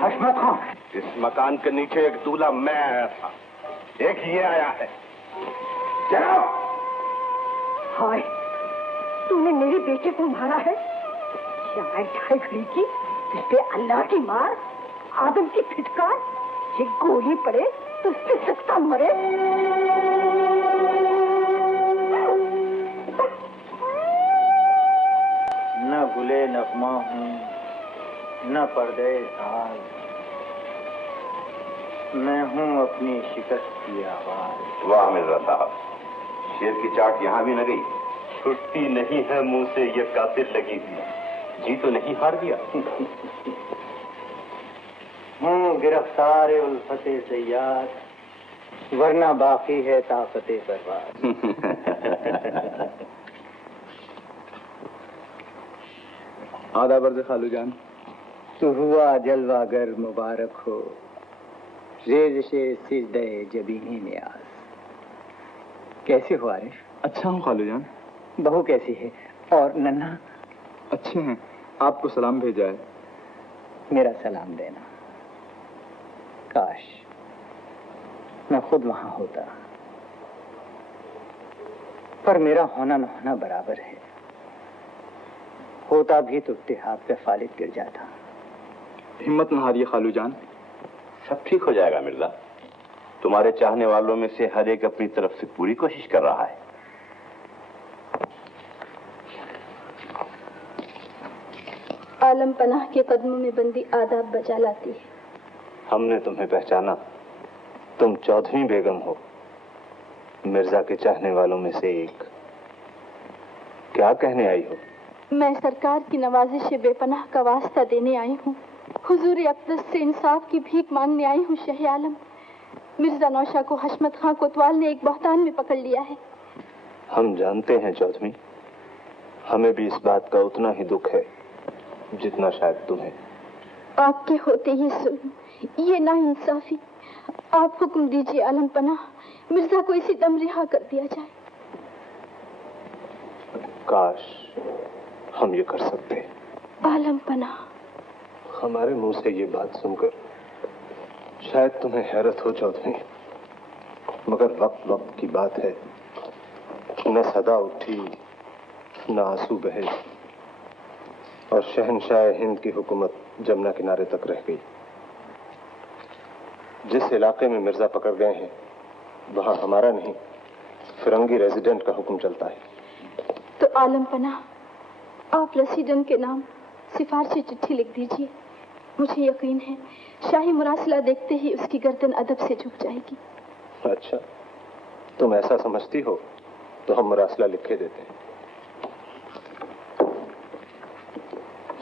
हशमत खां, इस मकान के नीचे एक दूल्हा मैं आया था, एक ये आया है। जाओ। हाय, तूने मेरे बेटे को मारा है? चाय ढाई घड़ी की, इस पे अल्लाह की मार, आदम की फिटकार, ये गोली पड़े तो इस पे सकता मरे। न गुले नगमा हूँ, न पर्दे साज, मैं हूँ अपनी शिकस्त की आवाज। वाह मिर्जा साहब, शेर की चाट यहाँ भी न गई। छुट्टी नहीं है मुंह से ये कातिल लगी थी, जी तो नहीं हार गया। क्यों गिरफ्तार उल्फते सैयाद, वरना बाकी है ताकते परवाज़। आधा बर्द खालू जान। तो हुआ जलवागर मुबारक हो, रेज से सिजदे जबीनी नियाज। कैसे हो आरिफ? अच्छा हूँ खालू जान। बहू कैसी है और नन्हा? अच्छे हैं, आपको सलाम भेजा है। मेरा सलाम देना। काश मैं खुद वहां होता, पर मेरा होना न होना बराबर है। होता भी तो इत्तेहाद पे फालिद गिर जाता। हिम्मत न हारिए खालू जान, सब ठीक हो जाएगा मिर्जा। तुम्हारे चाहने वालों में से हर एक अपनी तरफ से पूरी कोशिश कर रहा है। आलम पनाह के कदमों में बंदी आदाब बचा लाती है। हमने तुम्हें पहचाना, तुम चौधरी बेगम हो, मिर्जा के चाहने वालों में से एक। क्या कहने आई हो? मैं सरकार की नवाजिश बेपनाह का वास्ता देने आई हूँ। हुजूर अक़दस से इंसाफ की भीख मांगने आई हूँ। शाह आलम, मिर्जा नौशा को हशमत खां कोतवाल ने एक बहतान में पकड़ लिया है। हम जानते हैं चौधरी, हमें भी इस बात का उतना ही दुख है जितना शायद तुम्हें। आपके होते ये जुल्म, ये नाइंसाफी। आप हुक्म दीजिए आलम पनाह, मिर्जा को इसी दम रिहा कर दिया जाए। काश हम ये कर सकते। आलम पनाह, हमारे मुंह से ये बात सुनकर शायद तुम्हें हैरत हो चौधरी, मगर वक्त वक्त की बात है। न सदा उठी न आंसू बहे, और शहनशाह हिंद की हुकूमत जमुना किनारे तक रह गई। जिस इलाके में मिर्जा पकड़ गए हैं वहां हमारा नहीं, फिरंगी रेजिडेंट का हुक्म चलता है। तो आलम पनाह, आप रेसिडेंट के नाम सिफारशी चिट्ठी लिख दीजिए। मुझे यकीन है शाही मुरासिला देखते ही उसकी गर्दन अदब से झुक जाएगी। अच्छा, तुम ऐसा समझती हो तो हम मुरासिला लिखे देते हैं।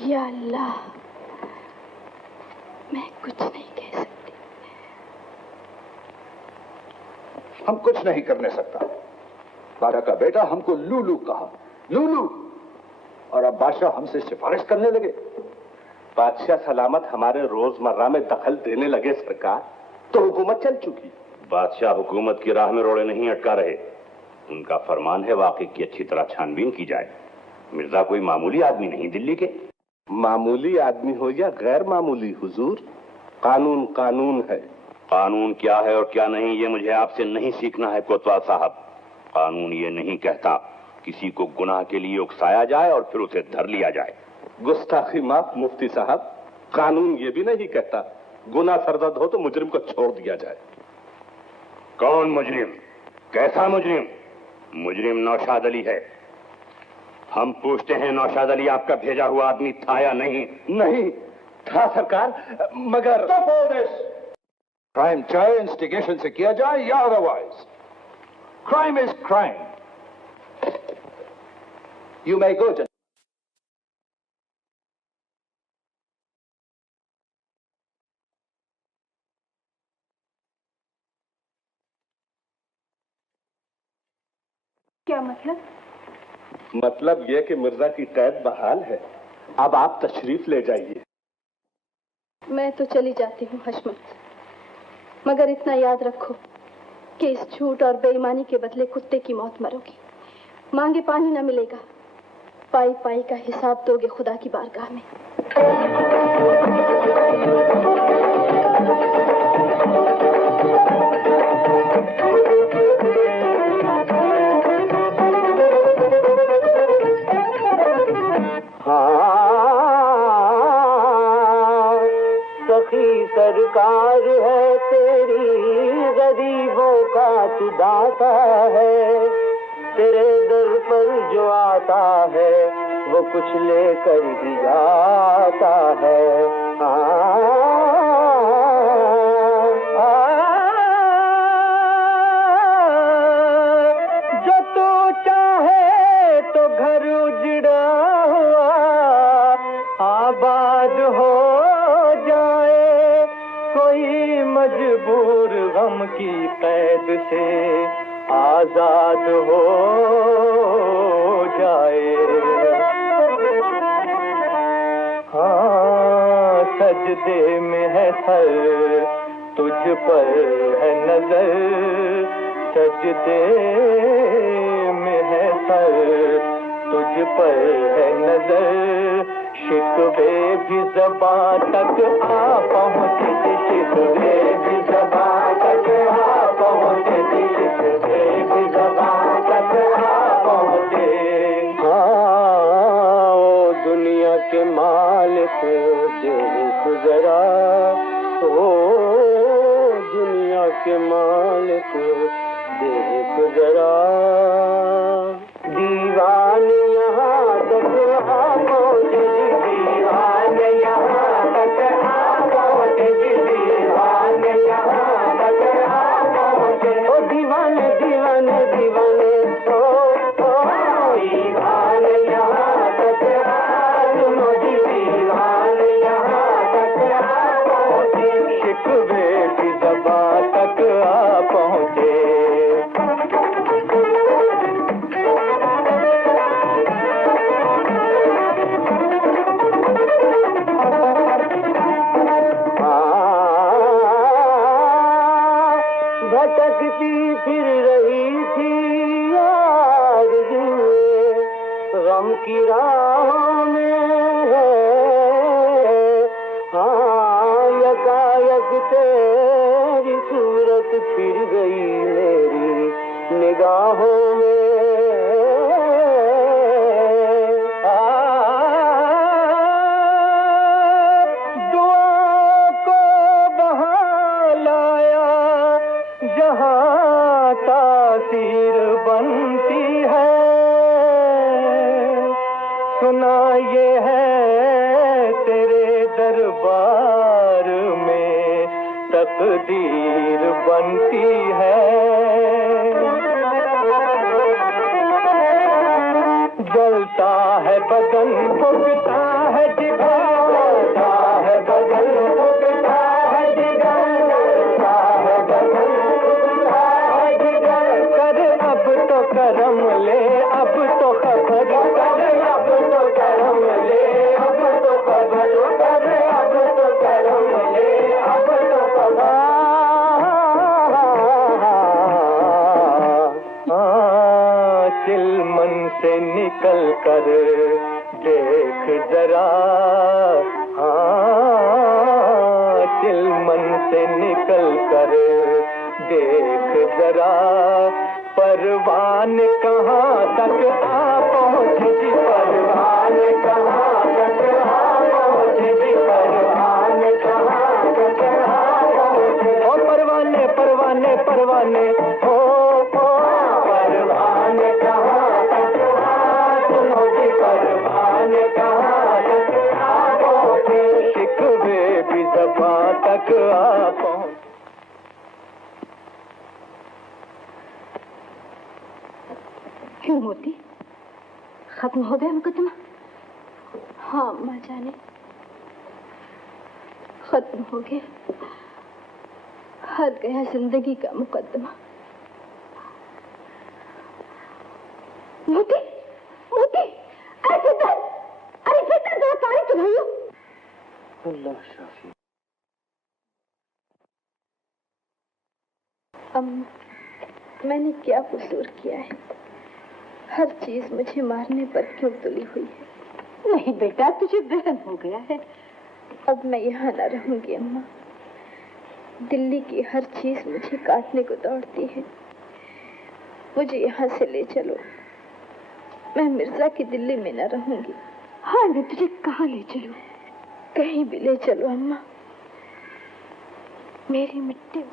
या अल्लाह, मैं कुछ नहीं कह सकती। हम कुछ नहीं करने सकता। बादशाह का बेटा हमको लूलू कहा, लूलू, और अब बादशाह हमसे सिफारिश करने लगे। बादशाह सलामत हमारे रोजमर्रा में दखल देने लगे सरकार, तो हुकूमत चल चुकी। बादशाह हुकूमत की राह में रोड़े नहीं अटका रहे। उनका फरमान है वाकई की अच्छी तरह छानबीन की जाए। मिर्जा कोई मामूली आदमी नहीं दिल्ली के। मामूली आदमी हो या गैर मामूली हुजूर, कानून कानून है। कानून क्या है और क्या नहीं ये मुझे आपसे नहीं सीखना है कोतवाल साहब। कानून ये नहीं कहता किसी को गुनाह के लिए उकसाया जाए और फिर उसे धर लिया जाए। गुस्ताखी माफ मुफ्ती साहब, कानून ये भी नहीं कहता गुनाह सरदर्द हो तो मुजरिम को छोड़ दिया जाए। कौन मुजरिम? कैसा मुजरिम? मुजरिम नौशाद अली है। हम पूछते हैं नौशाद अली आपका भेजा हुआ आदमी था या नहीं? नहीं था सरकार, मगर क्राइम चाहे इंस्टिगेशन से किया जाए या otherwise, crime is crime. You may go. क्या मतलब? मतलब यह कि मिर्जा की कैद बहाल है। अब आप तशरीफ ले जाइए। मैं तो चली जाती हूँ हशमत, मगर इतना याद रखो कि इस झूठ और बेईमानी के बदले कुत्ते की मौत मरोगी। मांगे पानी न मिलेगा, पाई पाई का हिसाब दोगे खुदा की बारगाह में। सखी सरकार है तेरी, गरीबों का तू दाता है। तेरे दर पर जो आता है वो कुछ लेकर ही जाता है। जो तू चाहे तो घर उजड़ा हुआ आबाद हो जाए, की कैद से आजाद हो जाए। हाँ सजदे में है सर तुझ पर है नजर, सजदे में है सर तुझ पर है नजर, शिकवे भी ज़बां तक आ पहुँचे, शिकवे भी ज़बां तक आ पहुँचे, शिकवे भी ज़बां तक आ पहुँचे। हाँ ओ दुनिया के मालिक देख जरा, ओ दुनिया के मालिक देख जरा, दीवाने यहाँ तक आ पहुँचे, दीवाने यहाँ तक आ पहुँचे, दीवाने यहाँ तक आ पहुँचे। ओ दीवाने दीवाने दीवाने ओ दीवाने यहाँ तक आ, सुनो जी दीवाने यहाँ तक आ पहुँचे, शिकवे की ज़बां तक आ पहुँचे। भटकती फिर रही थी आरज़ू गम की राह में है, हाँ यकायक तेरी सूरत फिर गई मेरी निगाहों में। दुआ को बहा लाया जहाँ तासीर बनती है, सुना ये है तेरे दरबार में तकदीर बनती है। जलता है बदन फूकता है जिगर, जलता है बदन फूकता है जिगर, जलता है बदन फूकता है जिगर। कर अब तो करम ले अब तो खबर कर, अब तो करम ले अब तो खबर कर, अब तो करम ले अब तो खबर। चिलमन से निकल कर देख जरा, हाँ चिलमन से निकल कर देख जरा, परवान कहाँ तक आ पहुँचे जी, परवान कहाँ तक आ पहुँचे जी, परवान कहाँ तक आ पहुँचे। ओ परवाने परवाने परवाने ओ परवाने कहाँ तक आ, सुनो जी परवाने कहाँ तक आ पहुँचे, शिकवे भी ज़बां तक आ पहुँचे। क्यों मोती, खत्म हो गया मुकदमा? हाँ माँ जाने खत्म हो गया, हार गया जिंदगी का मुकदमा। मोती मोती ऐसे दर्द, अरे फिर जरा पानी पिलाइयो। अल्लाह शाफी। अम्मा मैंने क्या कसूर किया है, हर चीज मुझे मारने पर क्यों तुली हुई है? नहीं बेटा तुझे वहम हो गया है। अब मैं यहाँ न रहूंगी अम्मा, दिल्ली की हर चीज मुझे काटने को दौड़ती है, मुझे यहाँ से ले चलो, मैं मिर्जा की दिल्ली में न रहूंगी। हाँ मैं तुझे कहाँ ले चलूं? कहीं भी ले चलो अम्मा, मेरी मिट्टी।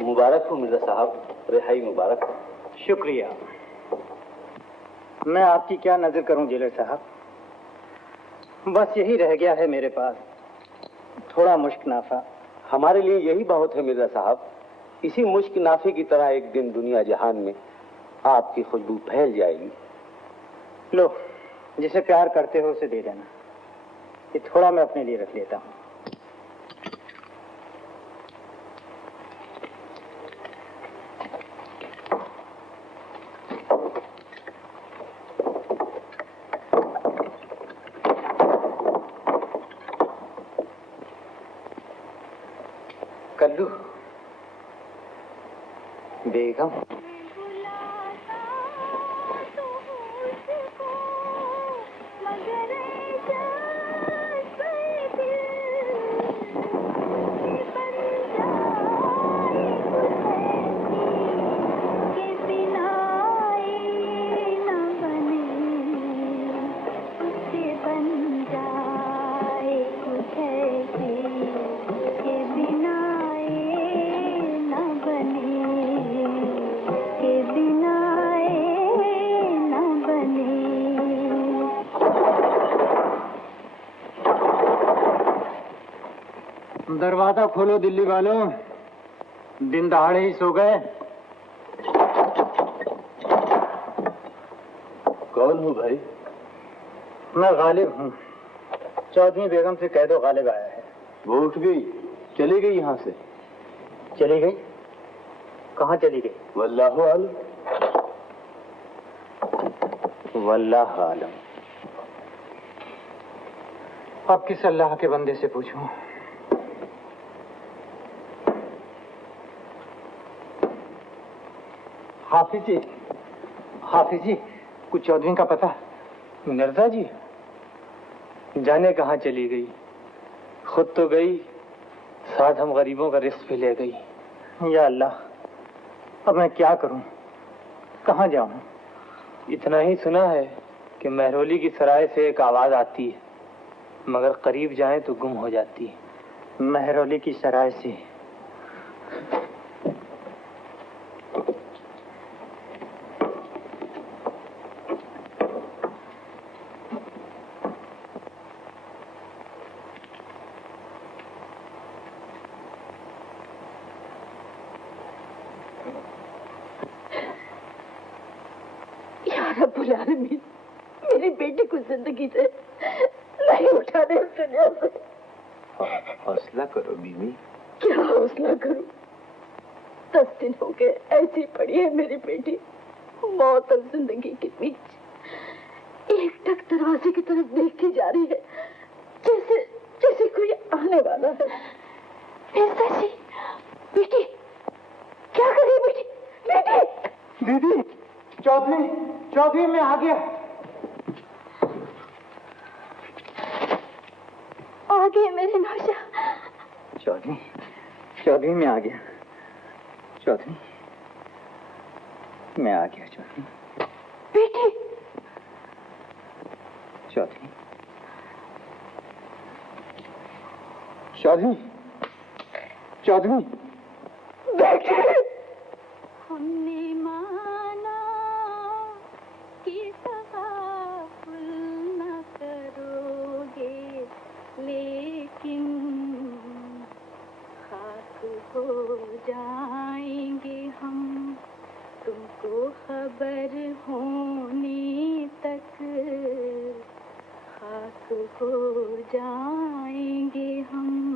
मुबारक हो मिर्जा साहब, रिहाई मुबारक हो। शुक्रिया। मैं आपकी क्या नजर करूं जेलर साहब, बस यही रह गया है मेरे पास, थोड़ा मुश्क नाफा। हमारे लिए यही बहुत है मिर्जा साहब, इसी मुश्क नाफे की तरह एक दिन दुनिया जहान में आपकी खुशबू फैल जाएगी। लो, जिसे प्यार करते हो उसे दे देना। ये थोड़ा मैं अपने लिए रख लेता हूँ। कल्लू, बेगम, दरवाजा खोलो दिल्ली वालों, दिन दहाड़े ही सो गए। कौन हूँ भाई? मैं गालिब हूँ। चौधरी बेगम से कह दो गालिब आया है। वो उठ गई, चली गई यहाँ से। चली गई? कहाँ चली गई? वल्लाहु आलम। वल्लाह आलम। अब किस अल्लाह के बंदे से पूछूं? हाफिज जी, कुछ चौधरी का पता? मिर्जा जी जाने कहाँ चली गई, खुद तो गई, साथ हम गरीबों का रिस्क भी ले गई। या अल्लाह, अब मैं क्या करूं? कहाँ जाऊं? इतना ही सुना है कि महरौली की सराय से एक आवाज आती है, मगर करीब जाएं तो गुम हो जाती है। महरौली की सराय से? रब्बुल आलमीन, मेरी बेटी को जिंदगी से नहीं उठाने इस दुनिया से। हौसला करो बीवी। क्या हौसला करूं? 10 दिन हो गए ऐसी पड़ी है मेरी बेटी, मौत और जिंदगी के बीच। एक टक दरवाजे की तरफ देखती जा रही है, जैसे जैसे कोई आने वाला है। ऐसा जी, बेटी क्या करी बेटी? बेटी! दीदी, चौधरी में आ गया। आ गए मेरे नौशा। चौधरी में आ गया। चौधरी मैं आ गया। चौधरी बेटी। चौधरी बेटी। हमने माना कि तगाफुल न करोगे, लेकिन खाक हो जाएंगे हम, तुमको खबर होने तक खाक हो जाएंगे हम।